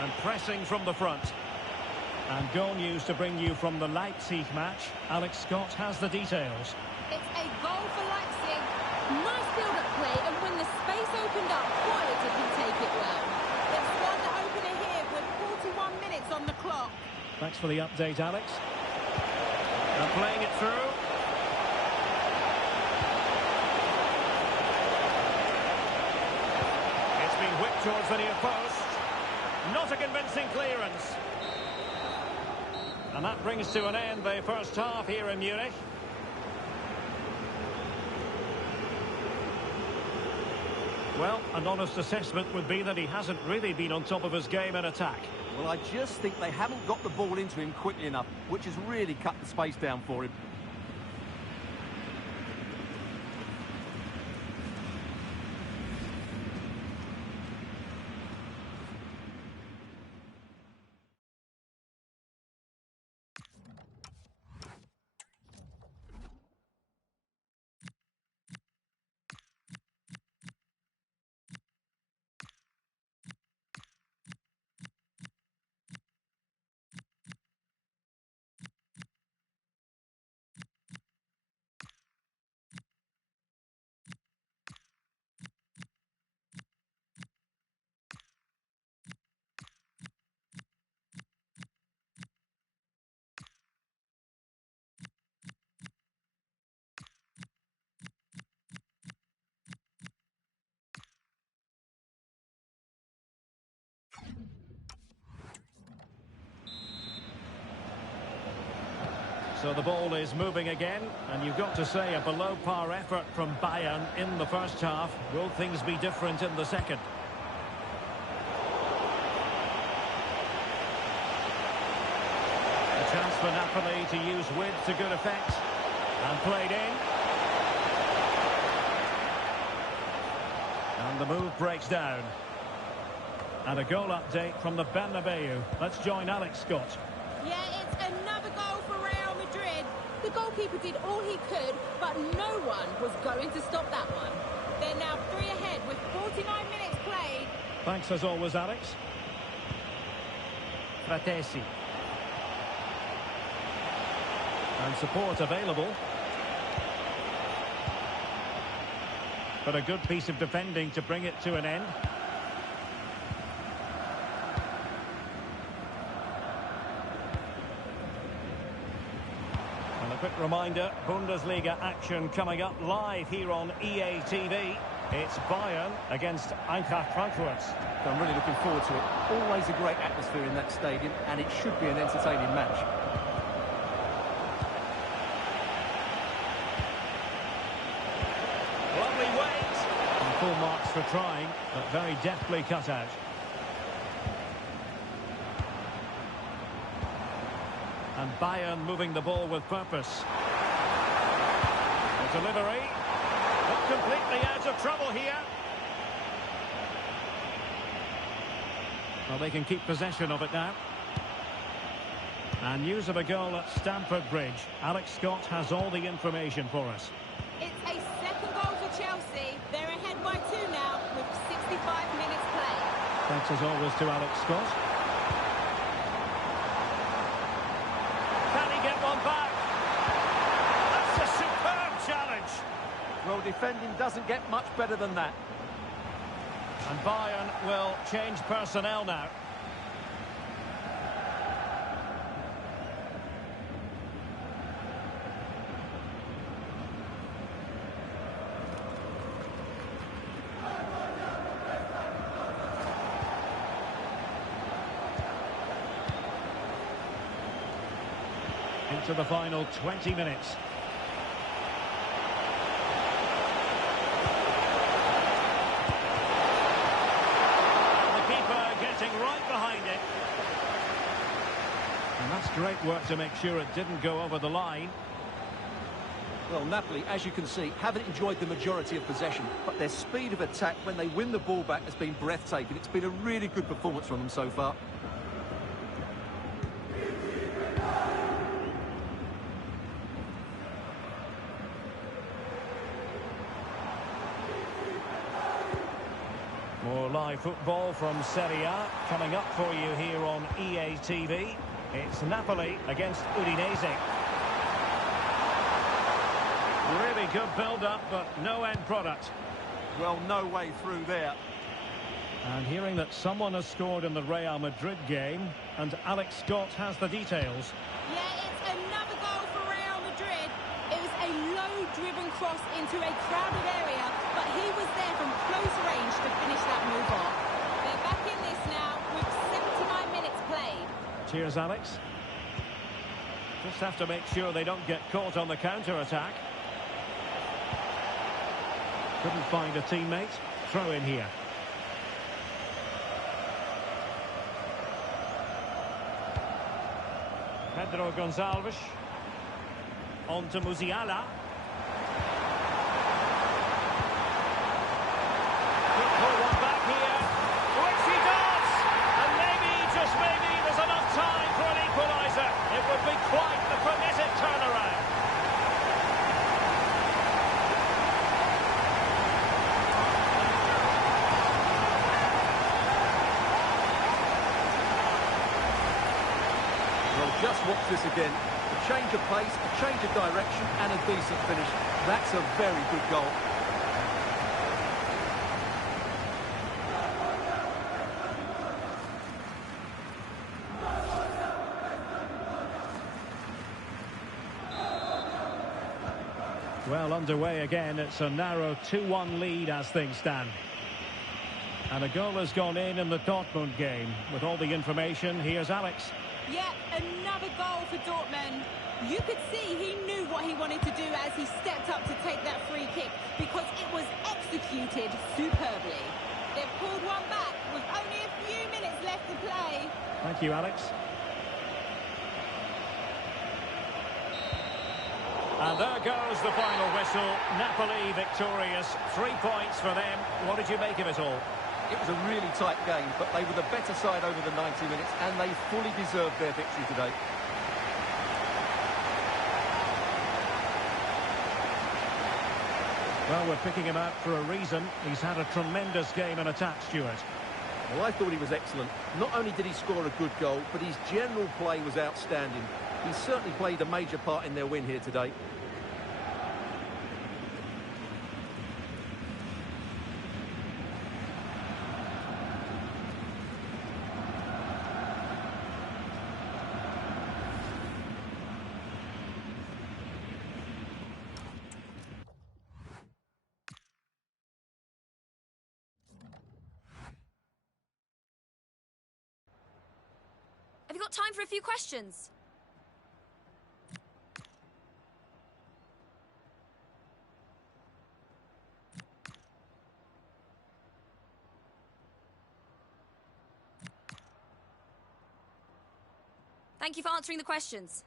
And pressing from the front. And goal news to bring you from the Leipzig match. Alex Scott has the details. It's a goal for Leipzig. Nice build-up play, and when the space opened up, boy, did he take it well. They've scored the opener here with 41 minutes on the clock. Thanks for the update, Alex. And playing it through. It's been whipped towards the near post. Not a convincing clearance. And that brings to an end the first half here in Munich. Well, an honest assessment would be that he hasn't really been on top of his game in attack. Well, I just think they haven't got the ball into him quickly enough, which has really cut the space down for him. So the ball is moving again, and you've got to say a below-par effort from Bayern in the first half. Will things be different in the second? A chance for Napoli to use width to good effect. And played in. And the move breaks down. And a goal update from the Bernabeu. Let's join Alex Scott. Yeah, it's another goal for Real Madrid. The goalkeeper did all he could, but no one was going to stop that one. They're now 3 ahead with 49 minutes played. Thanks as always, Alex. Fratesi. And support available. But a good piece of defending to bring it to an end. Quick reminder, Bundesliga action coming up live here on EA TV. It's Bayern against Eintracht Frankfurt. I'm really looking forward to it. Always a great atmosphere in that stadium, and it should be an entertaining match. Lovely weight. And full marks for trying, but very deftly cut out. And Bayern moving the ball with purpose. The delivery. Not completely out of trouble here. Well, they can keep possession of it now. And news of a goal at Stamford Bridge. Alex Scott has all the information for us. It's a second goal for Chelsea. They're ahead by 2 now with 65 minutes played. Thanks as always to Alex Scott. Well, defending doesn't get much better than that. And Bayern will change personnel now. Into the final 20 minutes. Right behind it. And that's great work to make sure it didn't go over the line. Well, Napoli, as you can see, haven't enjoyed the majority of possession, but their speed of attack when they win the ball back has been breathtaking. It's been a really good performance from them so far. More live football from Serie A coming up for you here on EA TV. It's Napoli against Udinese. Really good build-up, but no end product. Well, no way through there. And hearing that someone has scored in the Real Madrid game, and Alex Scott has the details. Yeah, it's another goal for Real Madrid. It was a low-driven cross into a crowded area, but he was there from close range to finish that move off. They're back in this now with 79 minutes played. Cheers, Alex. Just have to make sure they don't get caught on the counter-attack. Couldn't find a teammate. throw in here. Pedro Gonçalves. On to Musiala. Could pull one back here. Which he does! And maybe, just maybe, there's enough time for an equaliser. It would be quite the frenetic turnaround. Well, just watch this again. A change of pace, a change of direction, and a decent finish. That's a very good goal. Well, underway again. It's a narrow 2-1 lead as things stand. And a goal has gone in the Dortmund game. With all the information, here's Alex. Yeah, another goal for Dortmund. You could see he knew what he wanted to do as he stepped up to take that free kick because it was executed superbly. They've pulled one back with only a few minutes left to play. Thank you, Alex. And there goes the final whistle. Napoli victorious. 3 points for them. What did you make of it all? It was a really tight game, but they were the better side over the 90 minutes, and they fully deserved their victory today. Well, we're picking him out for a reason. He's had a tremendous game in attack, Stuart. Well, I thought he was excellent. Not only did he score a good goal, but his general play was outstanding. He certainly played a major part in their win here today. Have you got time for a few questions? Thank you for answering the questions.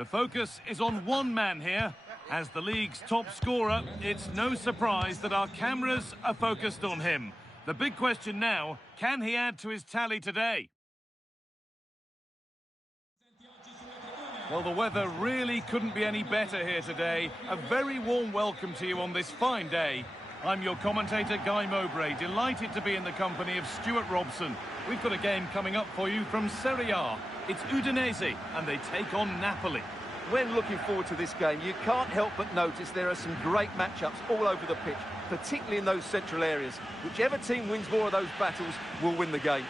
The focus is on one man here. As the league's top scorer, it's no surprise that our cameras are focused on him. The big question now, can he add to his tally today? Well, the weather really couldn't be any better here today. A very warm welcome to you on this fine day. I'm your commentator, Guy Mowbray, delighted to be in the company of Stuart Robson. We've got a game coming up for you from Serie A. It's Udinese, and they take on Napoli. When looking forward to this game, you can't help but notice there are some great matchups all over the pitch, particularly in those central areas. Whichever team wins more of those battles will win the game.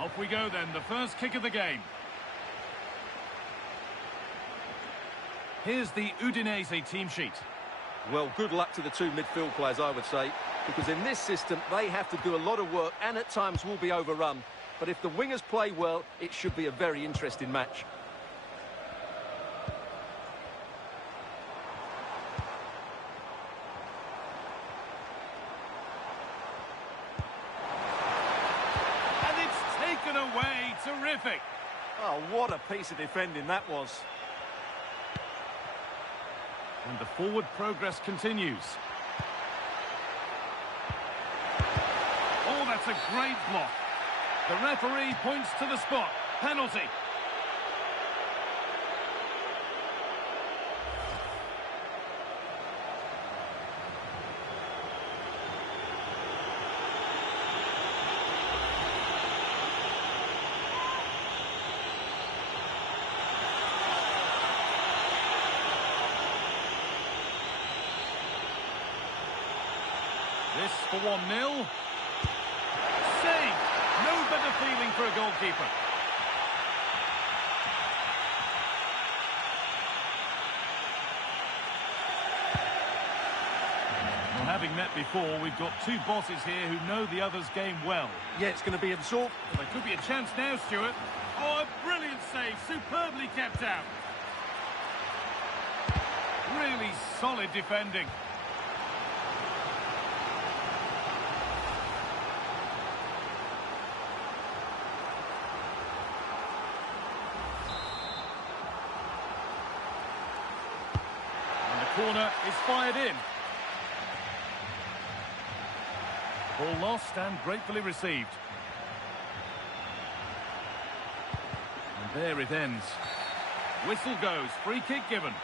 Off we go then, the first kick of the game. Here's the Udinese team sheet. Well, good luck to the two midfield players, I would say, because in this system, they have to do a lot of work and at times will be overrun. But if the wingers play well, it should be a very interesting match. Away, terrific. Oh, what a piece of defending that was. And the forward progress continues. Oh, that's a great block. The referee points to the spot. Penalty. This for 1-0. Save! No better feeling for a goalkeeper. Well, having met before, we've got two bosses here who know the other's game well. Yeah, it's going to be absorbed. Well, there could be a chance now, Stuart. Oh, a brilliant save. Superbly kept out. Really solid defending. Corner is fired in. Ball lost and gratefully received. And there it ends. Whistle goes, free kick given.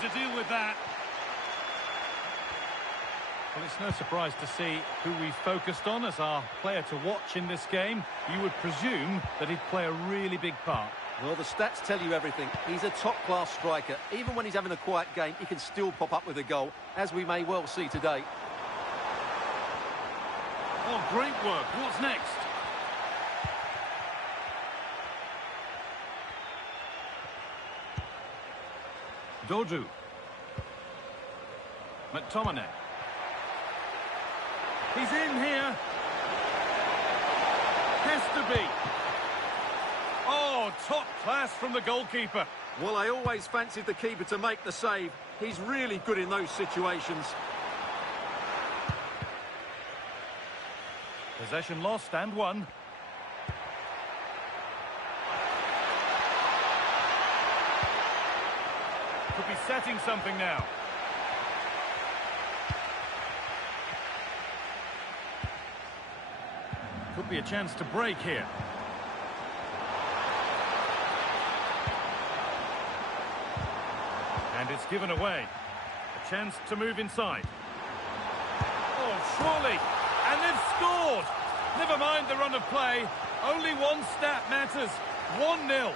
To deal with that. Well, it's no surprise to see who we focused on as our player to watch in this game. You would presume that he'd play a really big part. Well, the stats tell you everything. He's a top-class striker. Even when he's having a quiet game, he can still pop up with a goal, as we may well see today. Oh, great work. What's next? Dodu. McTominay. He's in here. Has to be. Oh, top class from the goalkeeper. Well, I always fancied the keeper to make the save. He's really good in those situations. Possession lost and won. Could be setting something now. Could be a chance to break here. And it's given away. A chance to move inside. Oh, surely. And they've scored. Never mind the run of play. Only one stat matters. 1-0.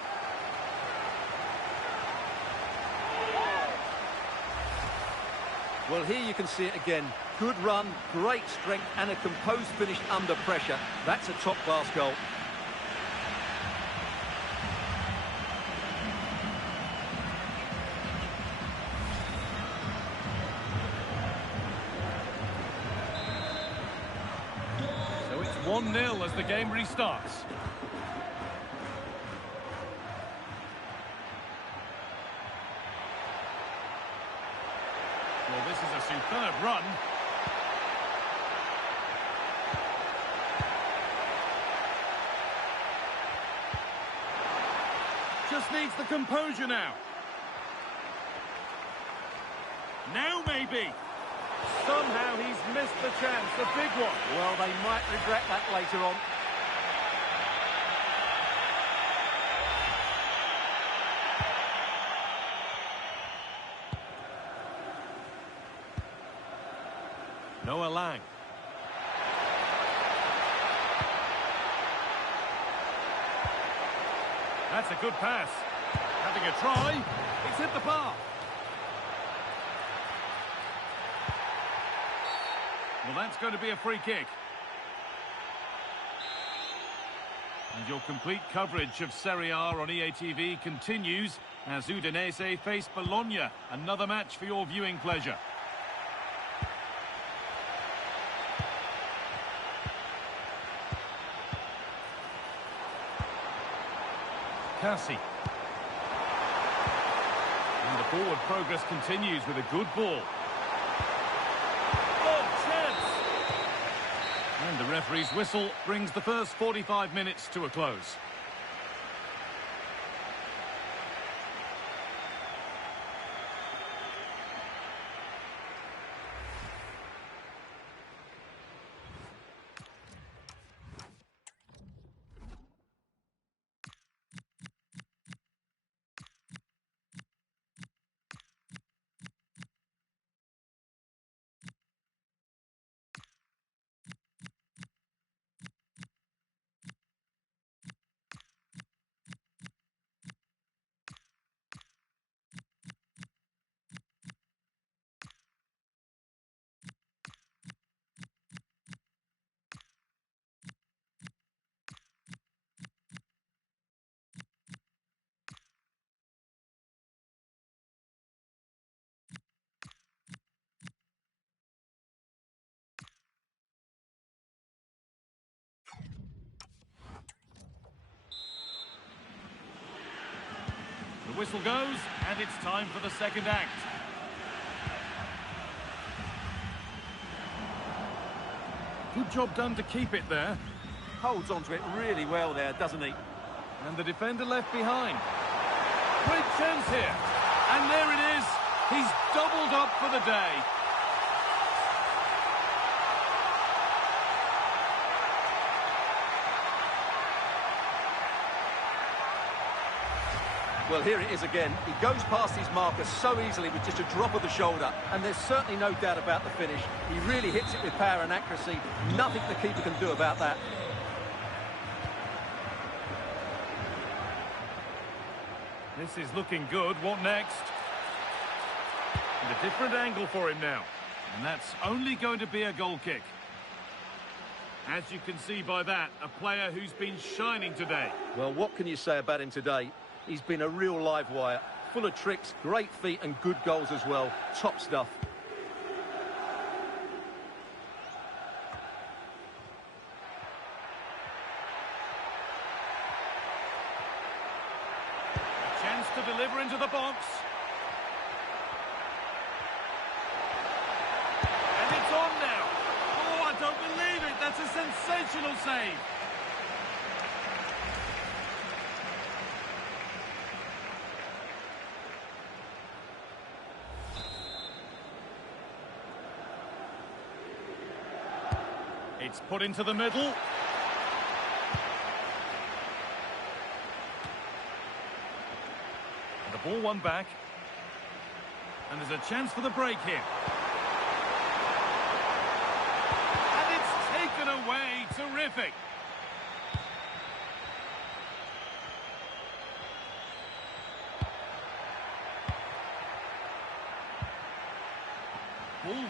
Well, here you can see it again. Good run, great strength, and a composed finish under pressure. That's a top-class goal. So it's 1-0 as the game restarts. Well, this is a superb run. Just needs the composure now. Now maybe. Somehow he's missed the chance, a big one. Well, they might regret that later on. Noah Lang. That's a good pass. Having a try. It's hit the bar. Well, that's going to be a free kick. And your complete coverage of Serie A on EA TV continues as Udinese face Bologna. Another match for your viewing pleasure. Cassie. And the forward progress continues with a good ball. Oh, chance! And the referee's whistle brings the first 45 minutes to a close. The whistle goes, and it's time for the second act. Good job done to keep it there. Holds onto it really well there, doesn't he? And the defender left behind. Great chance here. And there it is. He's doubled up for the day. Well, here it is again. He goes past his marker so easily with just a drop of the shoulder, and there's certainly no doubt about the finish. He really hits it with power and accuracy. Nothing the keeper can do about that. This is looking good. What next? And a different angle for him now. And that's only going to be a goal kick. As you can see by that, a player who's been shining today. Well, what can you say about him today? He's been a real live wire, full of tricks, great feet and good goals as well. Top stuff. A chance to deliver into the box. And it's on now. Oh, I don't believe it. That's a sensational save. It's put into the middle. The ball won back. And there's a chance for the break here. And it's taken away. Terrific.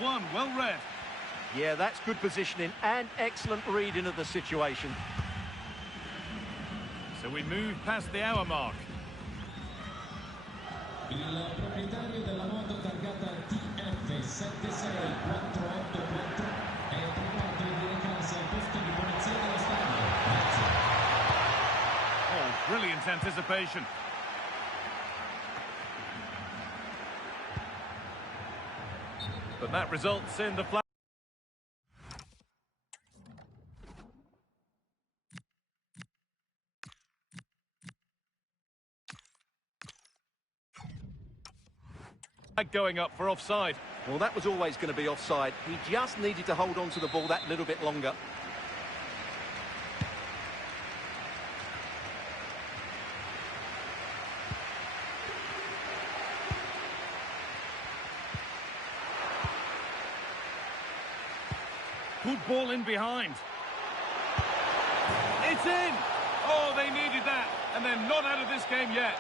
one, well read. Yeah, that's good positioning and excellent reading of the situation. So we move past the hour mark. Il proprietario della moto targata TF76484 è privato di recarsi al posto di polizia dello stadio. Oh, brilliant anticipation. But that results in the flag. Going up for offside. Well, that was always going to be offside. He just needed to hold on to the ball that little bit longer. Good ball in behind. It's in! Oh, they needed that, and they're not out of this game yet.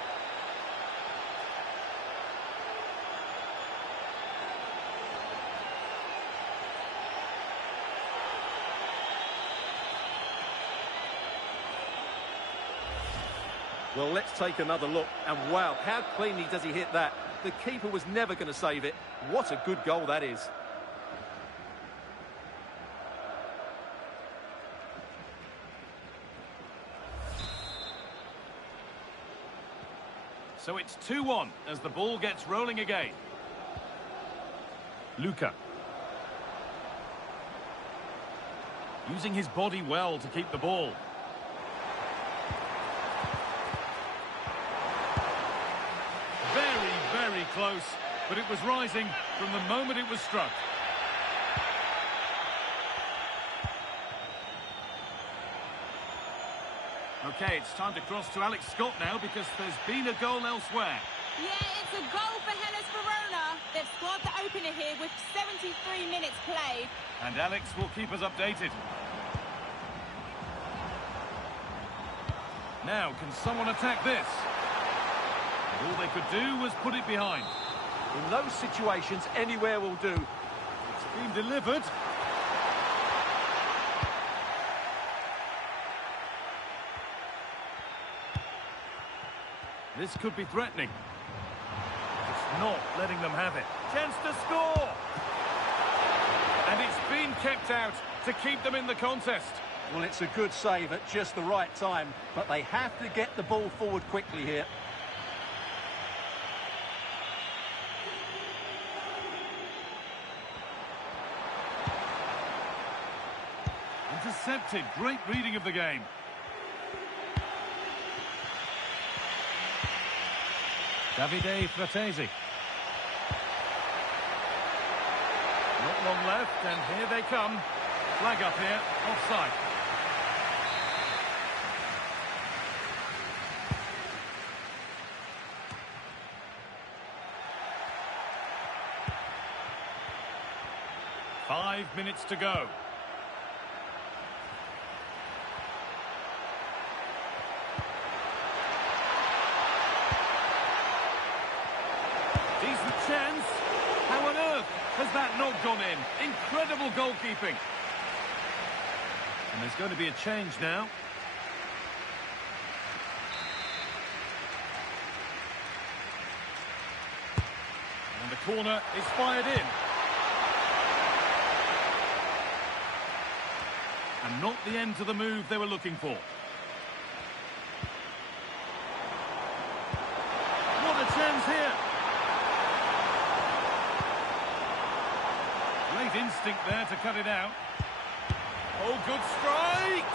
Well, let's take another look. And wow, how cleanly does he hit that? The keeper was never going to save it. What a good goal that is. So it's 2-1 as the ball gets rolling again. Luca. Using his body well to keep the ball. Very close, but it was rising from the moment it was struck. Okay, it's time to cross to Alex Scott now because there's been a goal elsewhere. Yeah, it's a goal for Hellas Verona. They've scored the opener here with 73 minutes played. And Alex will keep us updated. Now, can someone attack this? All they could do was put it behind. In those situations, anywhere will do. It's been delivered. This could be threatening. Just not letting them have it. Chance to score! And it's been kept out to keep them in the contest. Well, it's a good save at just the right time, but they have to get the ball forward quickly here. Intercepted. Great reading of the game. Davide Fratesi. Not long left, and here they come. Flag up here, offside. Five minutes to go. Decent chance. How on earth has that not gone in? Incredible goalkeeping. And there's going to be a change now. And the corner is fired in. And not the end to the move they were looking for. What a chance here. Great instinct there to cut it out. Oh, good strike!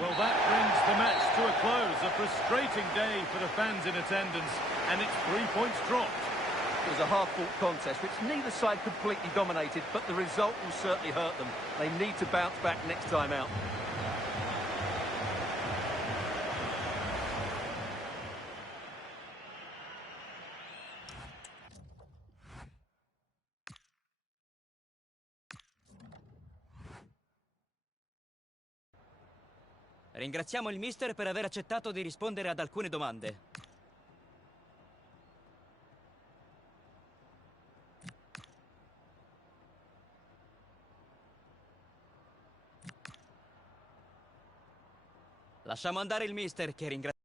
Well, that brings the match to a close. A frustrating day for the fans in attendance, and it's 3 points dropped. It was a hard-fought contest, which neither side completely dominated, but the result will certainly hurt them. They need to bounce back next time out. Ringraziamo il mister per aver accettato di rispondere ad alcune domande. Lasciamo andare il mister che ringrazia.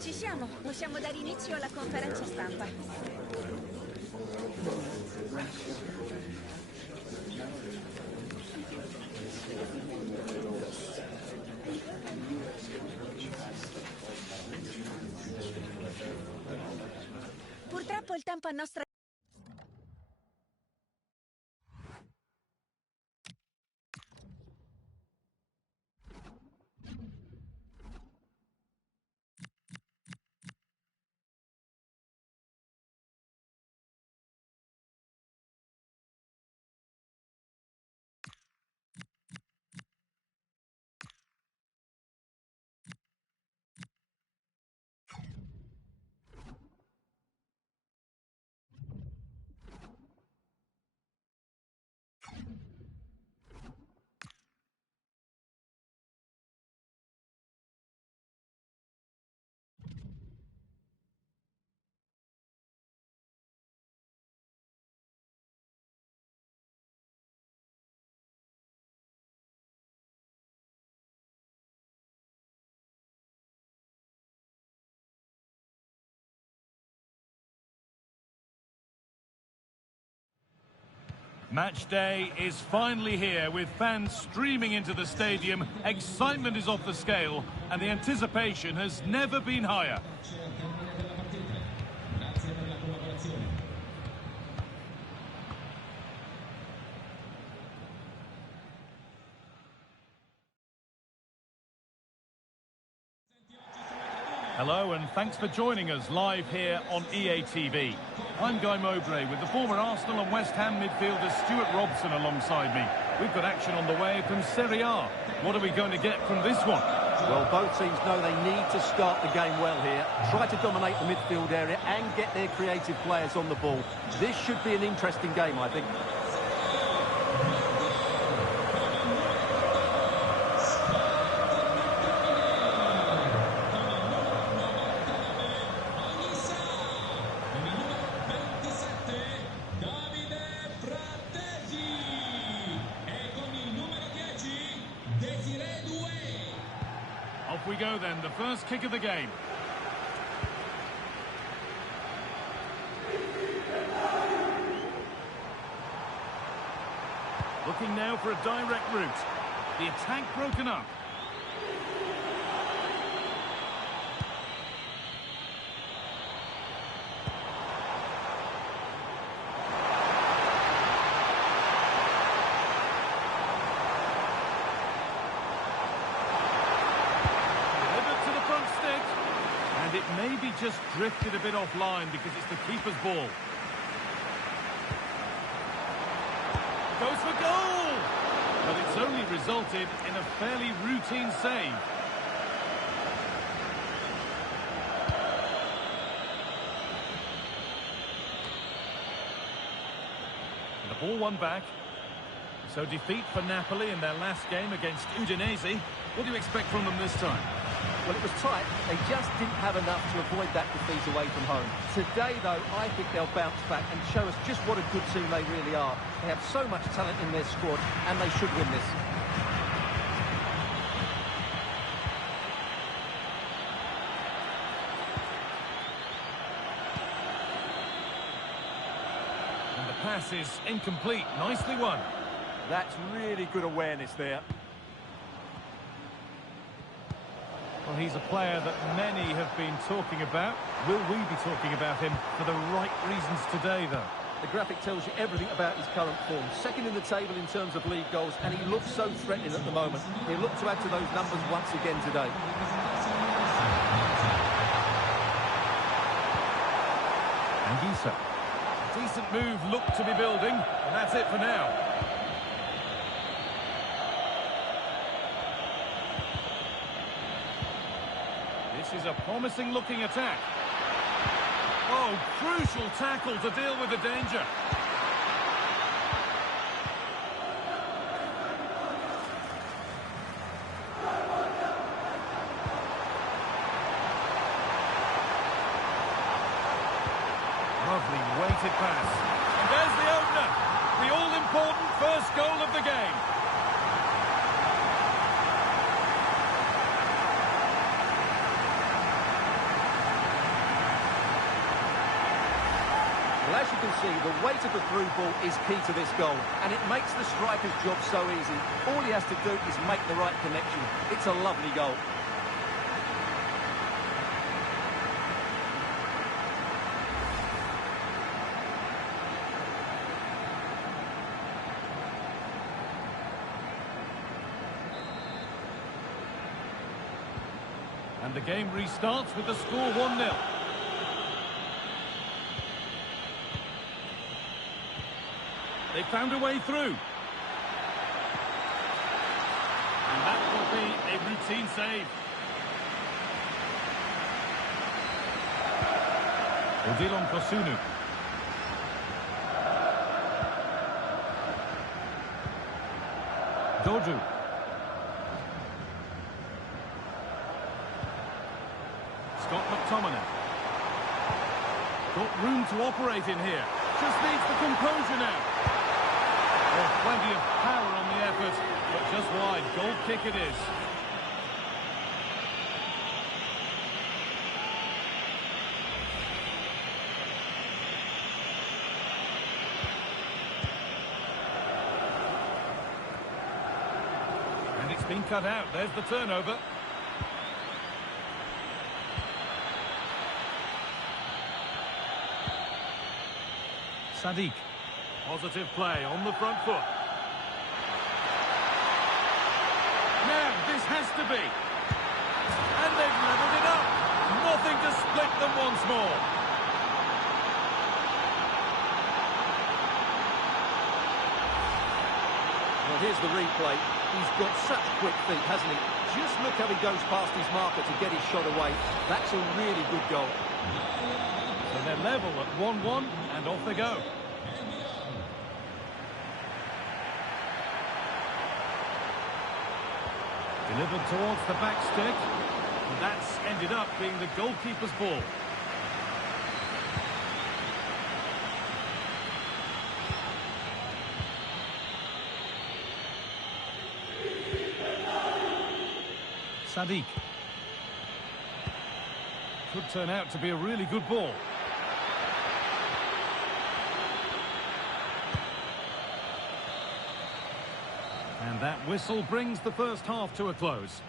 Ci siamo, possiamo dare inizio alla conferenza stampa. Purtroppo il tempo a nostra... Match day is finally here with fans streaming into the stadium. Excitement is off the scale and the anticipation has never been higher. Hello and thanks for joining us live here on EA TV. I'm Guy Mowbray with the former Arsenal and West Ham midfielder Stuart Robson alongside me. We've got action on the way from Serie A. What are we going to get from this one? Well, both teams know they need to start the game well here. Try to dominate the midfield area and get their creative players on the ball. This should be an interesting game, I think. Off we go then, the first kick of the game. Looking now for a direct route. The attack broken up. maybe just drifted a bit offline because it's the keeper's ball. Goes for goal! But it's only resulted in a fairly routine save. And the ball won back. So defeat for Napoli in their last game against Udinese. What do you expect from them this time? Well, it was tight. They just didn't have enough to avoid that defeat away from home. Today, though, I think they'll bounce back and show us just what a good team they really are. They have so much talent in their squad, and they should win this. And the pass is incomplete. Nicely won. That's really good awareness there. Well, he's a player that many have been talking about. Will we be talking about him for the right reasons today, though? The graphic tells you everything about his current form. Second in the table in terms of league goals, and he looks so threatening at the moment. He'll look to add to those numbers once again today. Anguissa. Decent move looked to be building, and that's it for now. This is a promising-looking attack. Oh, crucial tackle to deal with the danger. Lovely weighted pass. And there's the opener. The all-important first goal of the game. Well, as you can see, the weight of the through ball is key to this goal, and it makes the striker's job so easy. All he has to do is make the right connection. It's a lovely goal. And the game restarts with the score 1-0. They found a way through. And that will be a routine save. Odilon Kosunu. Dodu. Scott McTominay. Got room to operate in here. Just needs the composure now. Oh, plenty of power on the effort, but just wide. Goal kick it is. And it's been cut out. There's the turnover. Sadiq. Positive play on the front foot. Now, this has to be. And they've levelled it up. Nothing to split them once more. Well, here's the replay. He's got such quick feet, hasn't he? Just look how he goes past his marker to get his shot away. That's a really good goal. So they're level at 1-1, and off they go. Delivered towards the back stick. And that's ended up being the goalkeeper's ball. Sadiq. Could turn out to be a really good ball. And that whistle brings the first half to a close.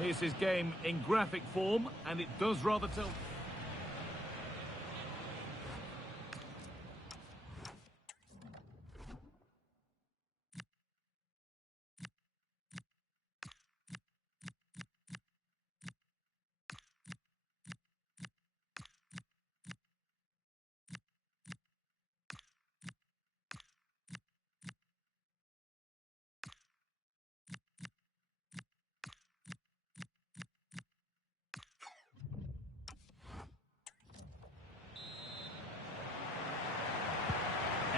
Here's his game in graphic form, and it does rather tell...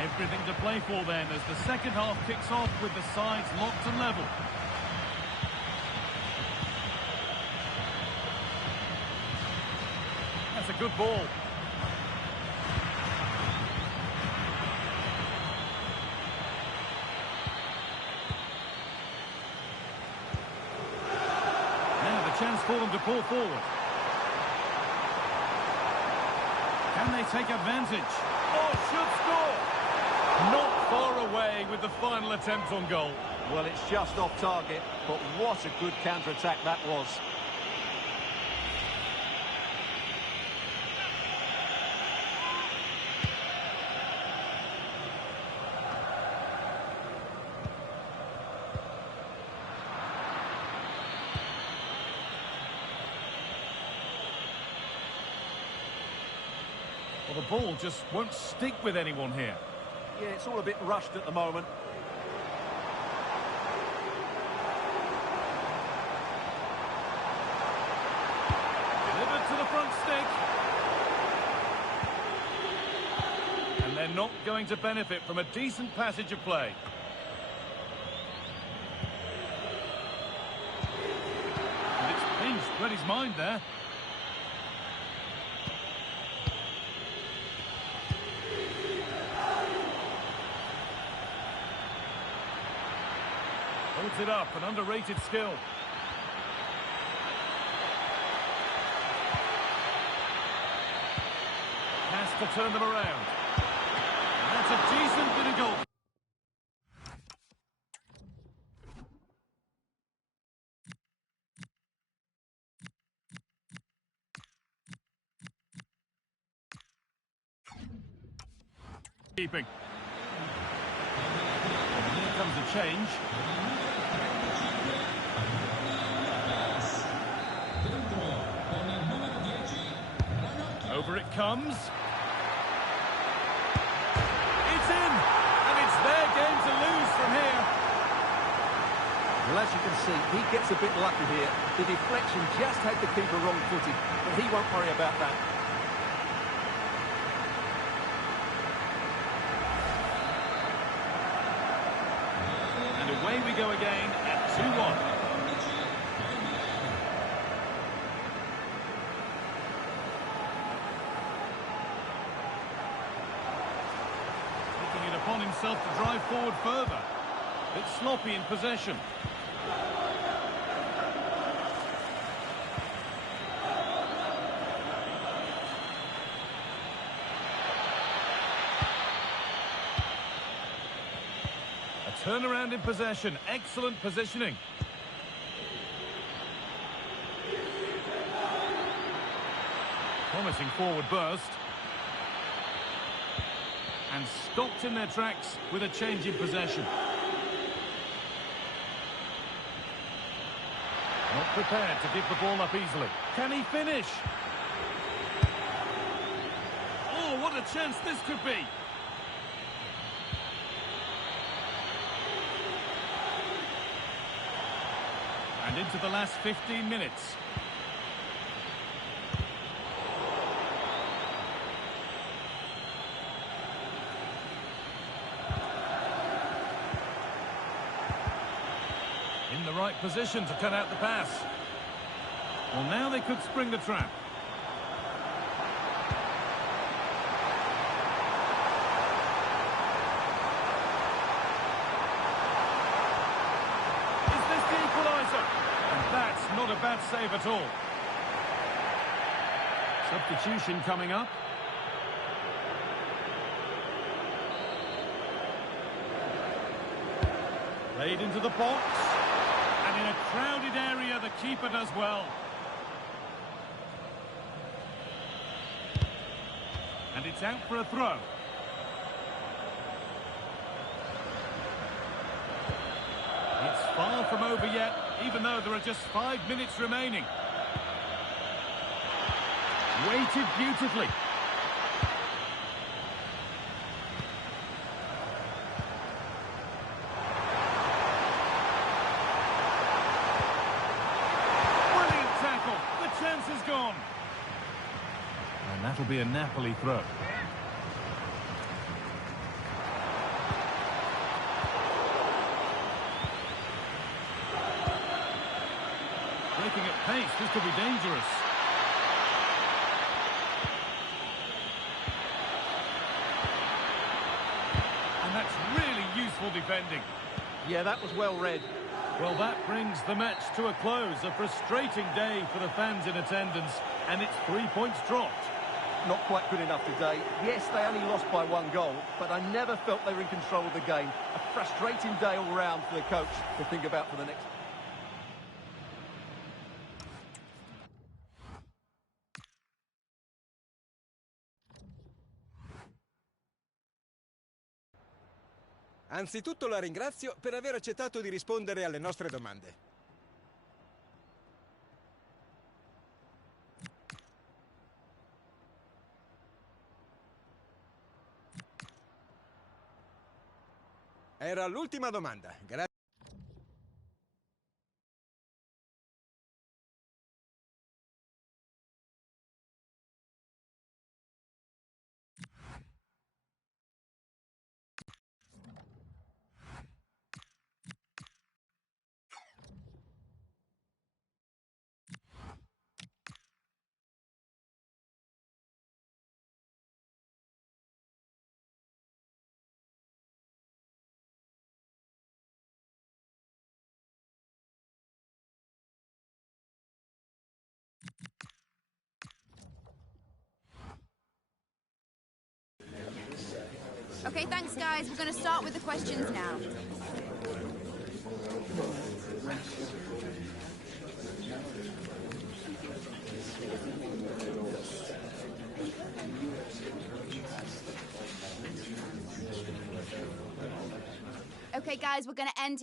Everything to play for then as the second half kicks off with the sides locked and level. That's a good ball. Now the chance for them to pull forward. Can they take advantage? Oh, should score! Not far away with the final attempt on goal. Well, it's just off target, but what a good counter-attack that was. Well, the ball just won't stick with anyone here. Yeah, it's all a bit rushed at the moment. Delivered to the front stick. And they're not going to benefit from a decent passage of play. And it's pinched, read his mind there. Holds it up, an underrated skill. Has to turn them around. And that's a decent bit of goal. Keeping. And here comes a change. Over it comes. It's in! And it's their game to lose from here. Well, as you can see, he gets a bit lucky here. The deflection just had the keeper wrong-footed, but he won't worry about that. And away we go again at 2-1. Upon himself to drive forward further. It's sloppy in possession. A turnaround in possession. Excellent positioning. Promising forward burst. And stopped in their tracks with a change in possession. Not prepared to give the ball up easily. Can he finish? Oh, what a chance this could be. And into the last 15 minutes. In the right position to cut out the pass. Well, now they could spring the trap. Is this the equaliser? And that's not a bad save at all. Substitution coming up. Played into the box. And in a crowded area, the keeper does well. And it's out for a throw. It's far from over yet, even though there are just 5 minutes remaining. Weighted beautifully. Is gone. And that'll be a Napoli throw. pace. This could be dangerous. And that's really useful defending. Yeah, that was well read. Well, that brings the match to a close. A frustrating day for the fans in attendance, and it's 3 points dropped. Not quite good enough today. Yes, they only lost by 1 goal, but I never felt they were in control of the game. A frustrating day all round for the coach to think about for the next. Anzitutto la ringrazio per aver accettato di rispondere alle nostre domande. Era l'ultima domanda. Grazie. Okay, thanks, guys. We're going to start with the questions now. Okay, guys, we're going to end.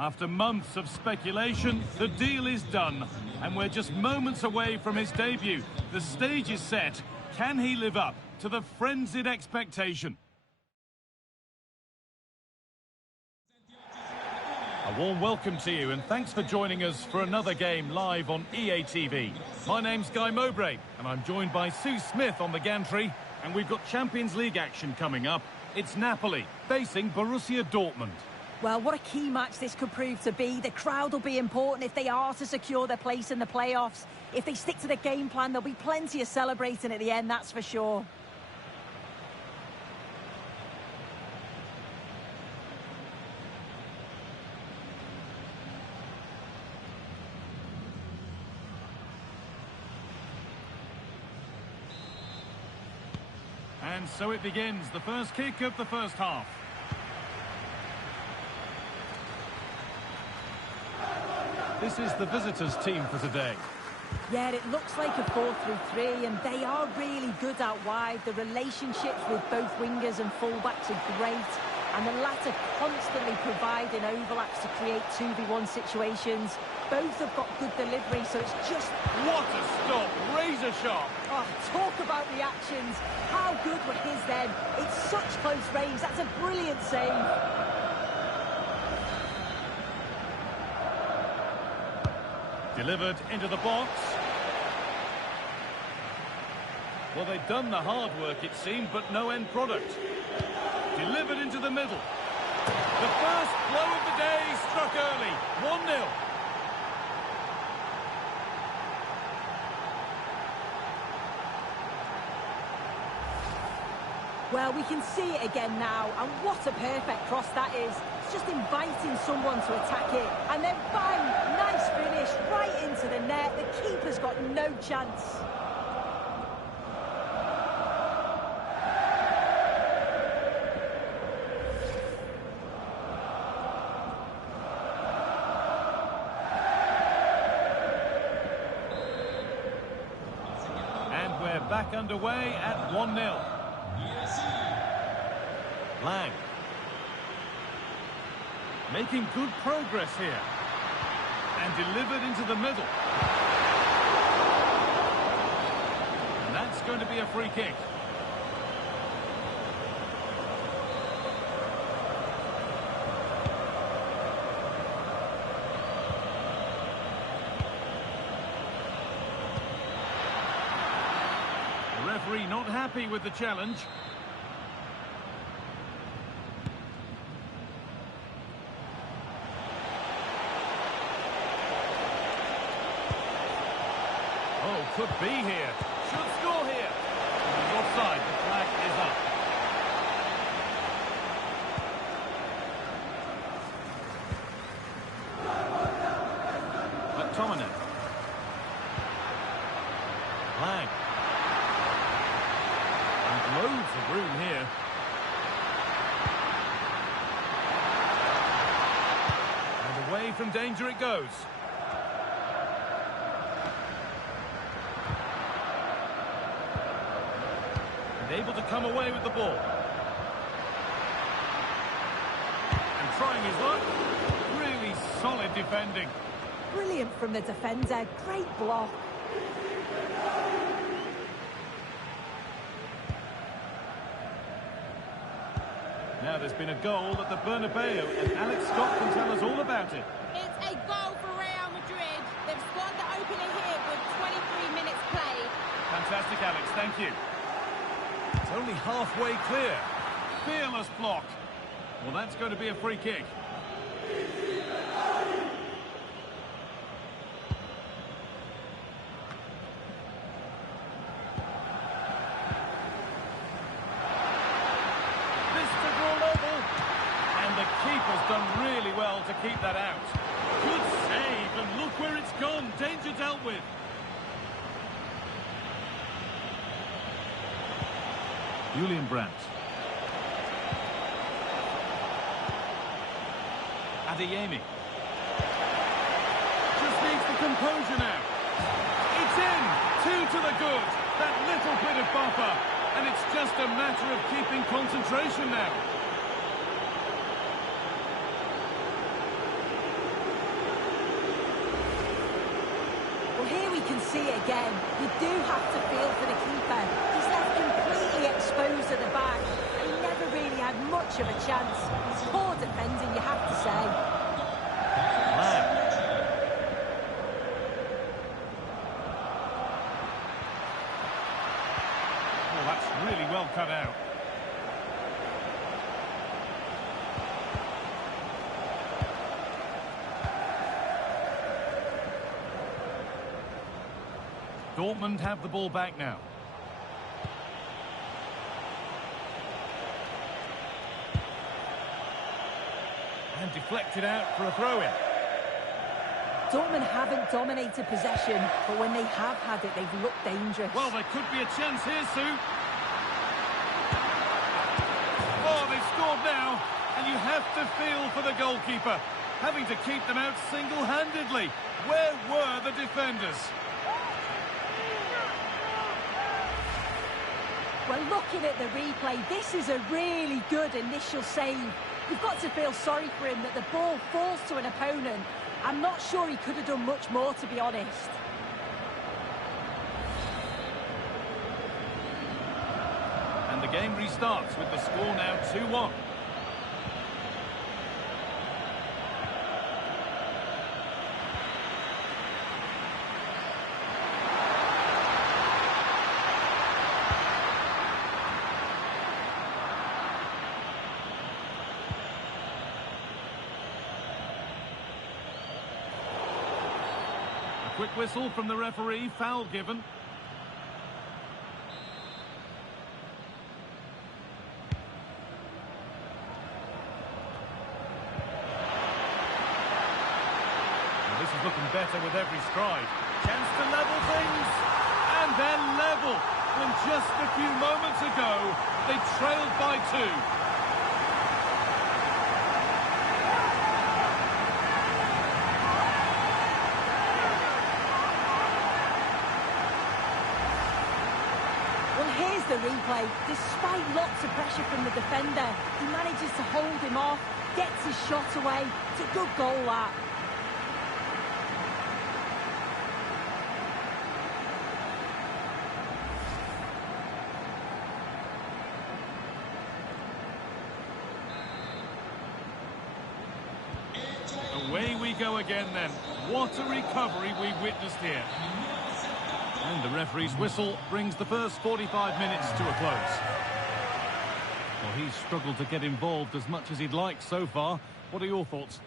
After months of speculation, the deal is done, and we're just moments away from his debut. The stage is set. Can he live up to the frenzied expectation? A warm welcome to you, and thanks for joining us for another game live on EA TV. My name's Guy Mowbray, and I'm joined by Sue Smith on the gantry, and we've got Champions League action coming up. It's Napoli facing Borussia Dortmund. Well, what a key match this could prove to be. The crowd will be important if they are to secure their place in the playoffs. If they stick to the game plan, there'll be plenty of celebrating at the end, that's for sure. And so it begins, the first kick of the first half. This is the visitors' team for today. Yeah, it looks like a 4-3-3, and they are really good out wide. The relationships with both wingers and fullbacks are great, and the latter constantly providing overlaps to create 2v1 situations. Both have got good delivery, so it's just... What a stop! Razor sharp! Oh, talk about reactions. How good were his then? It's such close range. That's a brilliant save. Delivered into the box. Well, they've done the hard work, it seemed, but no end product. Delivered into the middle. The first blow of the day struck early. 1-0. Well, we can see it again now, and what a perfect cross that is. It's just inviting someone to attack it, and then bang, nice finish, right into the net. The keeper's got no chance. And we're back underway at 1-0. Lang. Making good progress here. And delivered into the middle. And that's going to be a free kick. The referee not happy with the challenge. Oh, could be here. Should score here. He's offside. The flag is up. McTominay. Lang. And loads of room here. And away from danger it goes. Able to come away with the ball. And trying his luck. Really solid defending. Brilliant from the defender. Great block. Now there's been a goal at the Bernabeu, and Alex Scott can tell us all about it. It's a goal for Real Madrid. They've scored the opener here with 23 minutes played. Fantastic, Alex. Thank you. It's only halfway clear. Fearless block. Well, that's going to be a free kick. This to draw level. And the keeper's done really well to keep that out. Good save, and look where it's gone. Danger dealt with. Julian Brandt. Adeyemi. Just needs the composure now. It's in. 2 to the good. That little bit of buffer. And it's just a matter of keeping concentration now. Well, here we can see it again. You do have to feel for the keeper. He's left completely exposed at the back. He never really had much of a chance. Poor defending, you have to say. Well, that's really well cut out. Dortmund have the ball back now. And deflected out for a throw-in. Dortmund haven't dominated possession, but when they have had it, they've looked dangerous. Well, there could be a chance here, Sue. Oh, they've scored now, and you have to feel for the goalkeeper, having to keep them out single-handedly. Where were the defenders? Well, looking at the replay, this is a really good initial save. You've got to feel sorry for him that the ball falls to an opponent. I'm not sure he could have done much more, to be honest. And the game restarts with the score now 2-1. Quick whistle from the referee, foul given. looking better with every stride. Chance to level things. And they're level. When just a few moments ago, they trailed by 2. Here's the replay. Despite lots of pressure from the defender, he manages to hold him off, gets his shot away. It's a good goal, that. Away we go again then. What a recovery we've witnessed here. And the referee's whistle brings the first 45 minutes to a close. Well, he's struggled to get involved as much as he'd like so far. What are your thoughts?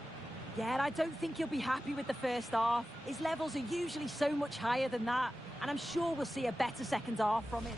Yeah, I don't think he'll be happy with the first half. His levels are usually so much higher than that, and I'm sure we'll see a better second half from it.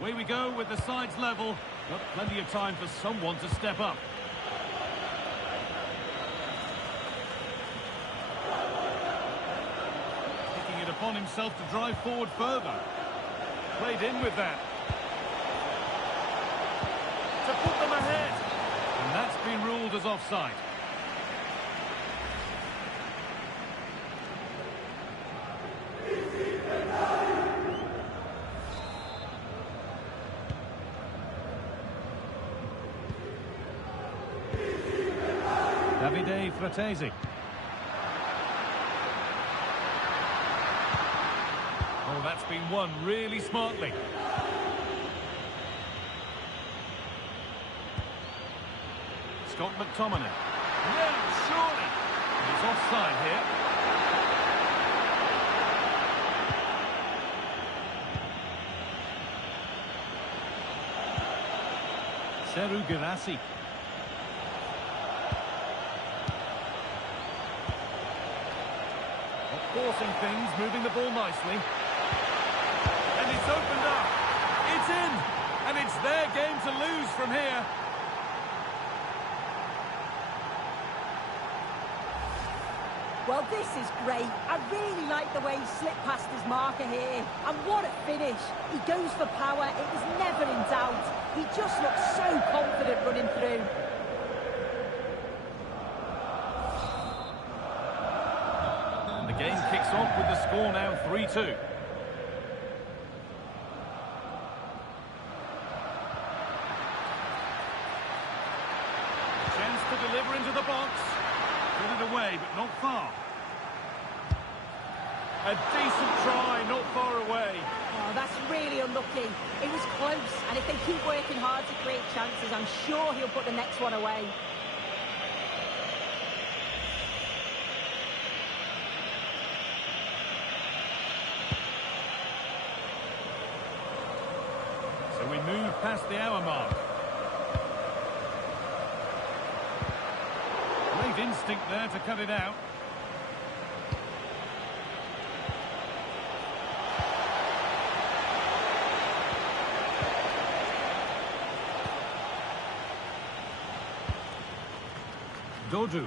Away we go with the sides level. Got plenty of time for someone to step up. Taking it upon himself to drive forward further. Played in with that. To put them ahead. And that's been ruled as offside. Fratesi. Oh, that's been won really smartly. Scott McTominay. No, surely. He's offside here. Seru Girassi. Forcing things, moving the ball nicely. And it's opened up. It's in. And it's their game to lose from here. Well, this is great. I really like the way he slipped past his marker here. And what a finish. He goes for power. It was never in doubt. He just looks so confident running through. Game kicks off with the score now 3-2. Chance to deliver into the box. Put it away, but not far. A decent try, not far away. Oh, that's really unlucky. It was close, and if they keep working hard to create chances, I'm sure he'll put the next one away. So we move past the hour mark. Great instinct there to cut it out. Dodu.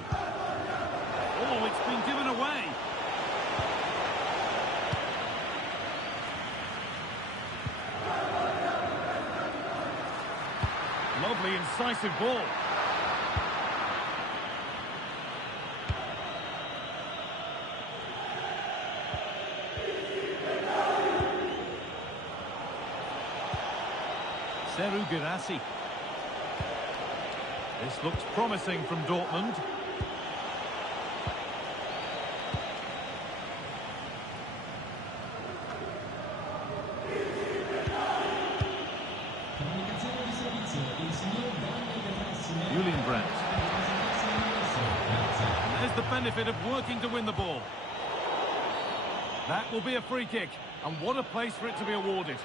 Oh, it's been given away. Lovely, incisive ball. Seru Girassi. This looks promising from Dortmund. benefit of working to win the ball. That will be a free kick, and what a place for it to be awarded.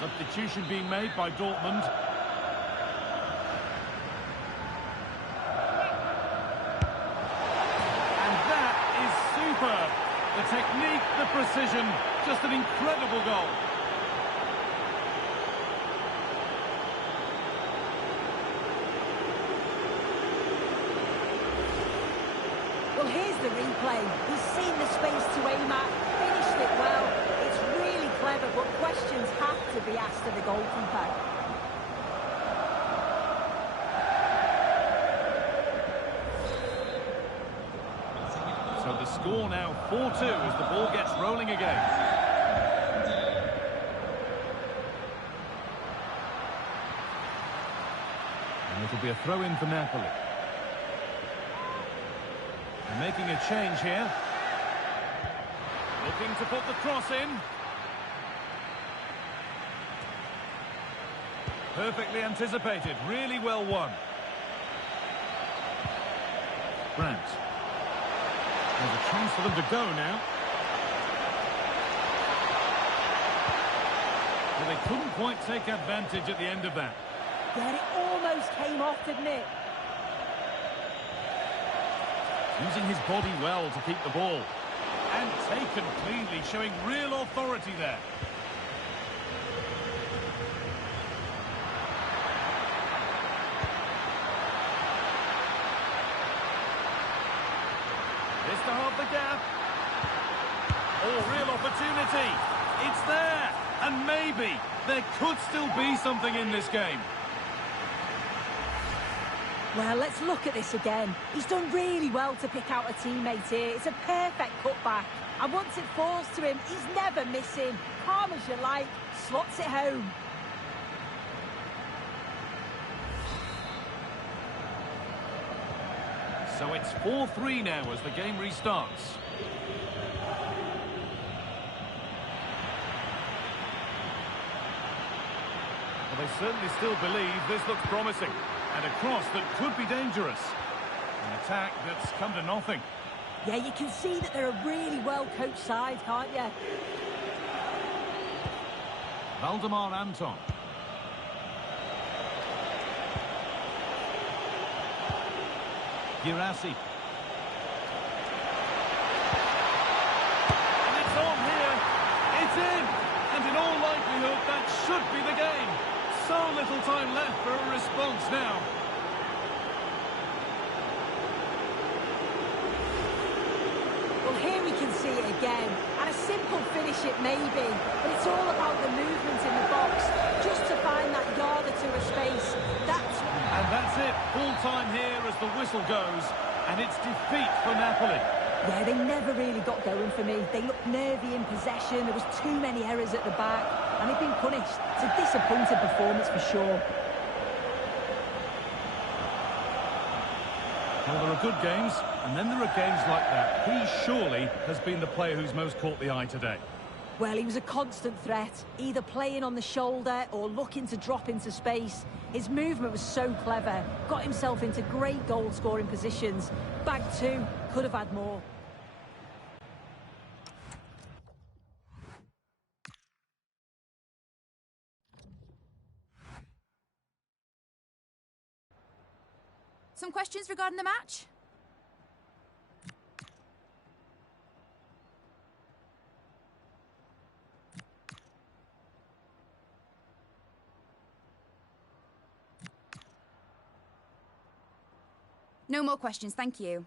Substitution being made by Dortmund. And that is superb. The technique, the precision, just an incredible goal. Well, here's the replay. He's seen the space to aim at, finished it well. It's really clever, but questions have to be asked of the goalkeeper. So the score now 4-2 as the ball gets rolling again. And it'll be a throw-in for Napoli. They're making a change here. Looking to put the cross in. Perfectly anticipated, really well won. Brandt. There's a chance for them to go now. Well, they couldn't quite take advantage at the end of that. Yeah, it almost came off, didn't it? Using his body well to keep the ball. And taken cleanly, showing real authority there. This to half the gap. Oh, real opportunity. It's there. And maybe there could still be something in this game. Well, let's look at this again. He's done really well to pick out a teammate here. It's a perfect cutback. And once it falls to him, he's never missing. Calm as you like, slots it home. So it's 4-3 now as the game restarts. Well, they certainly still believe this looks promising. And a cross that could be dangerous. An attack that's come to nothing. Yeah, you can see that they're a really well-coached side, can't you? Valdemar Anton. Girassi. And it's on here. It's in. And in all likelihood, that should be the game. So little time left for a response now. Well, here we can see it again. And a simple finish it may be, but it's all about the movement in the box. Just to find that yard or two of space. And that's it. Full time here as the whistle goes. And it's defeat for Napoli. Yeah, they never really got going for me. They looked nervy in possession. There was too many errors at the back. And they've been punished. It's a disappointing performance for sure. Well, there are good games, and then there are games like that. He surely has been the player who's most caught the eye today. Well, he was a constant threat, either playing on the shoulder or looking to drop into space. His movement was so clever, got himself into great goal-scoring positions. Bag two, could have had more. Some questions regarding the match? No more questions, thank you.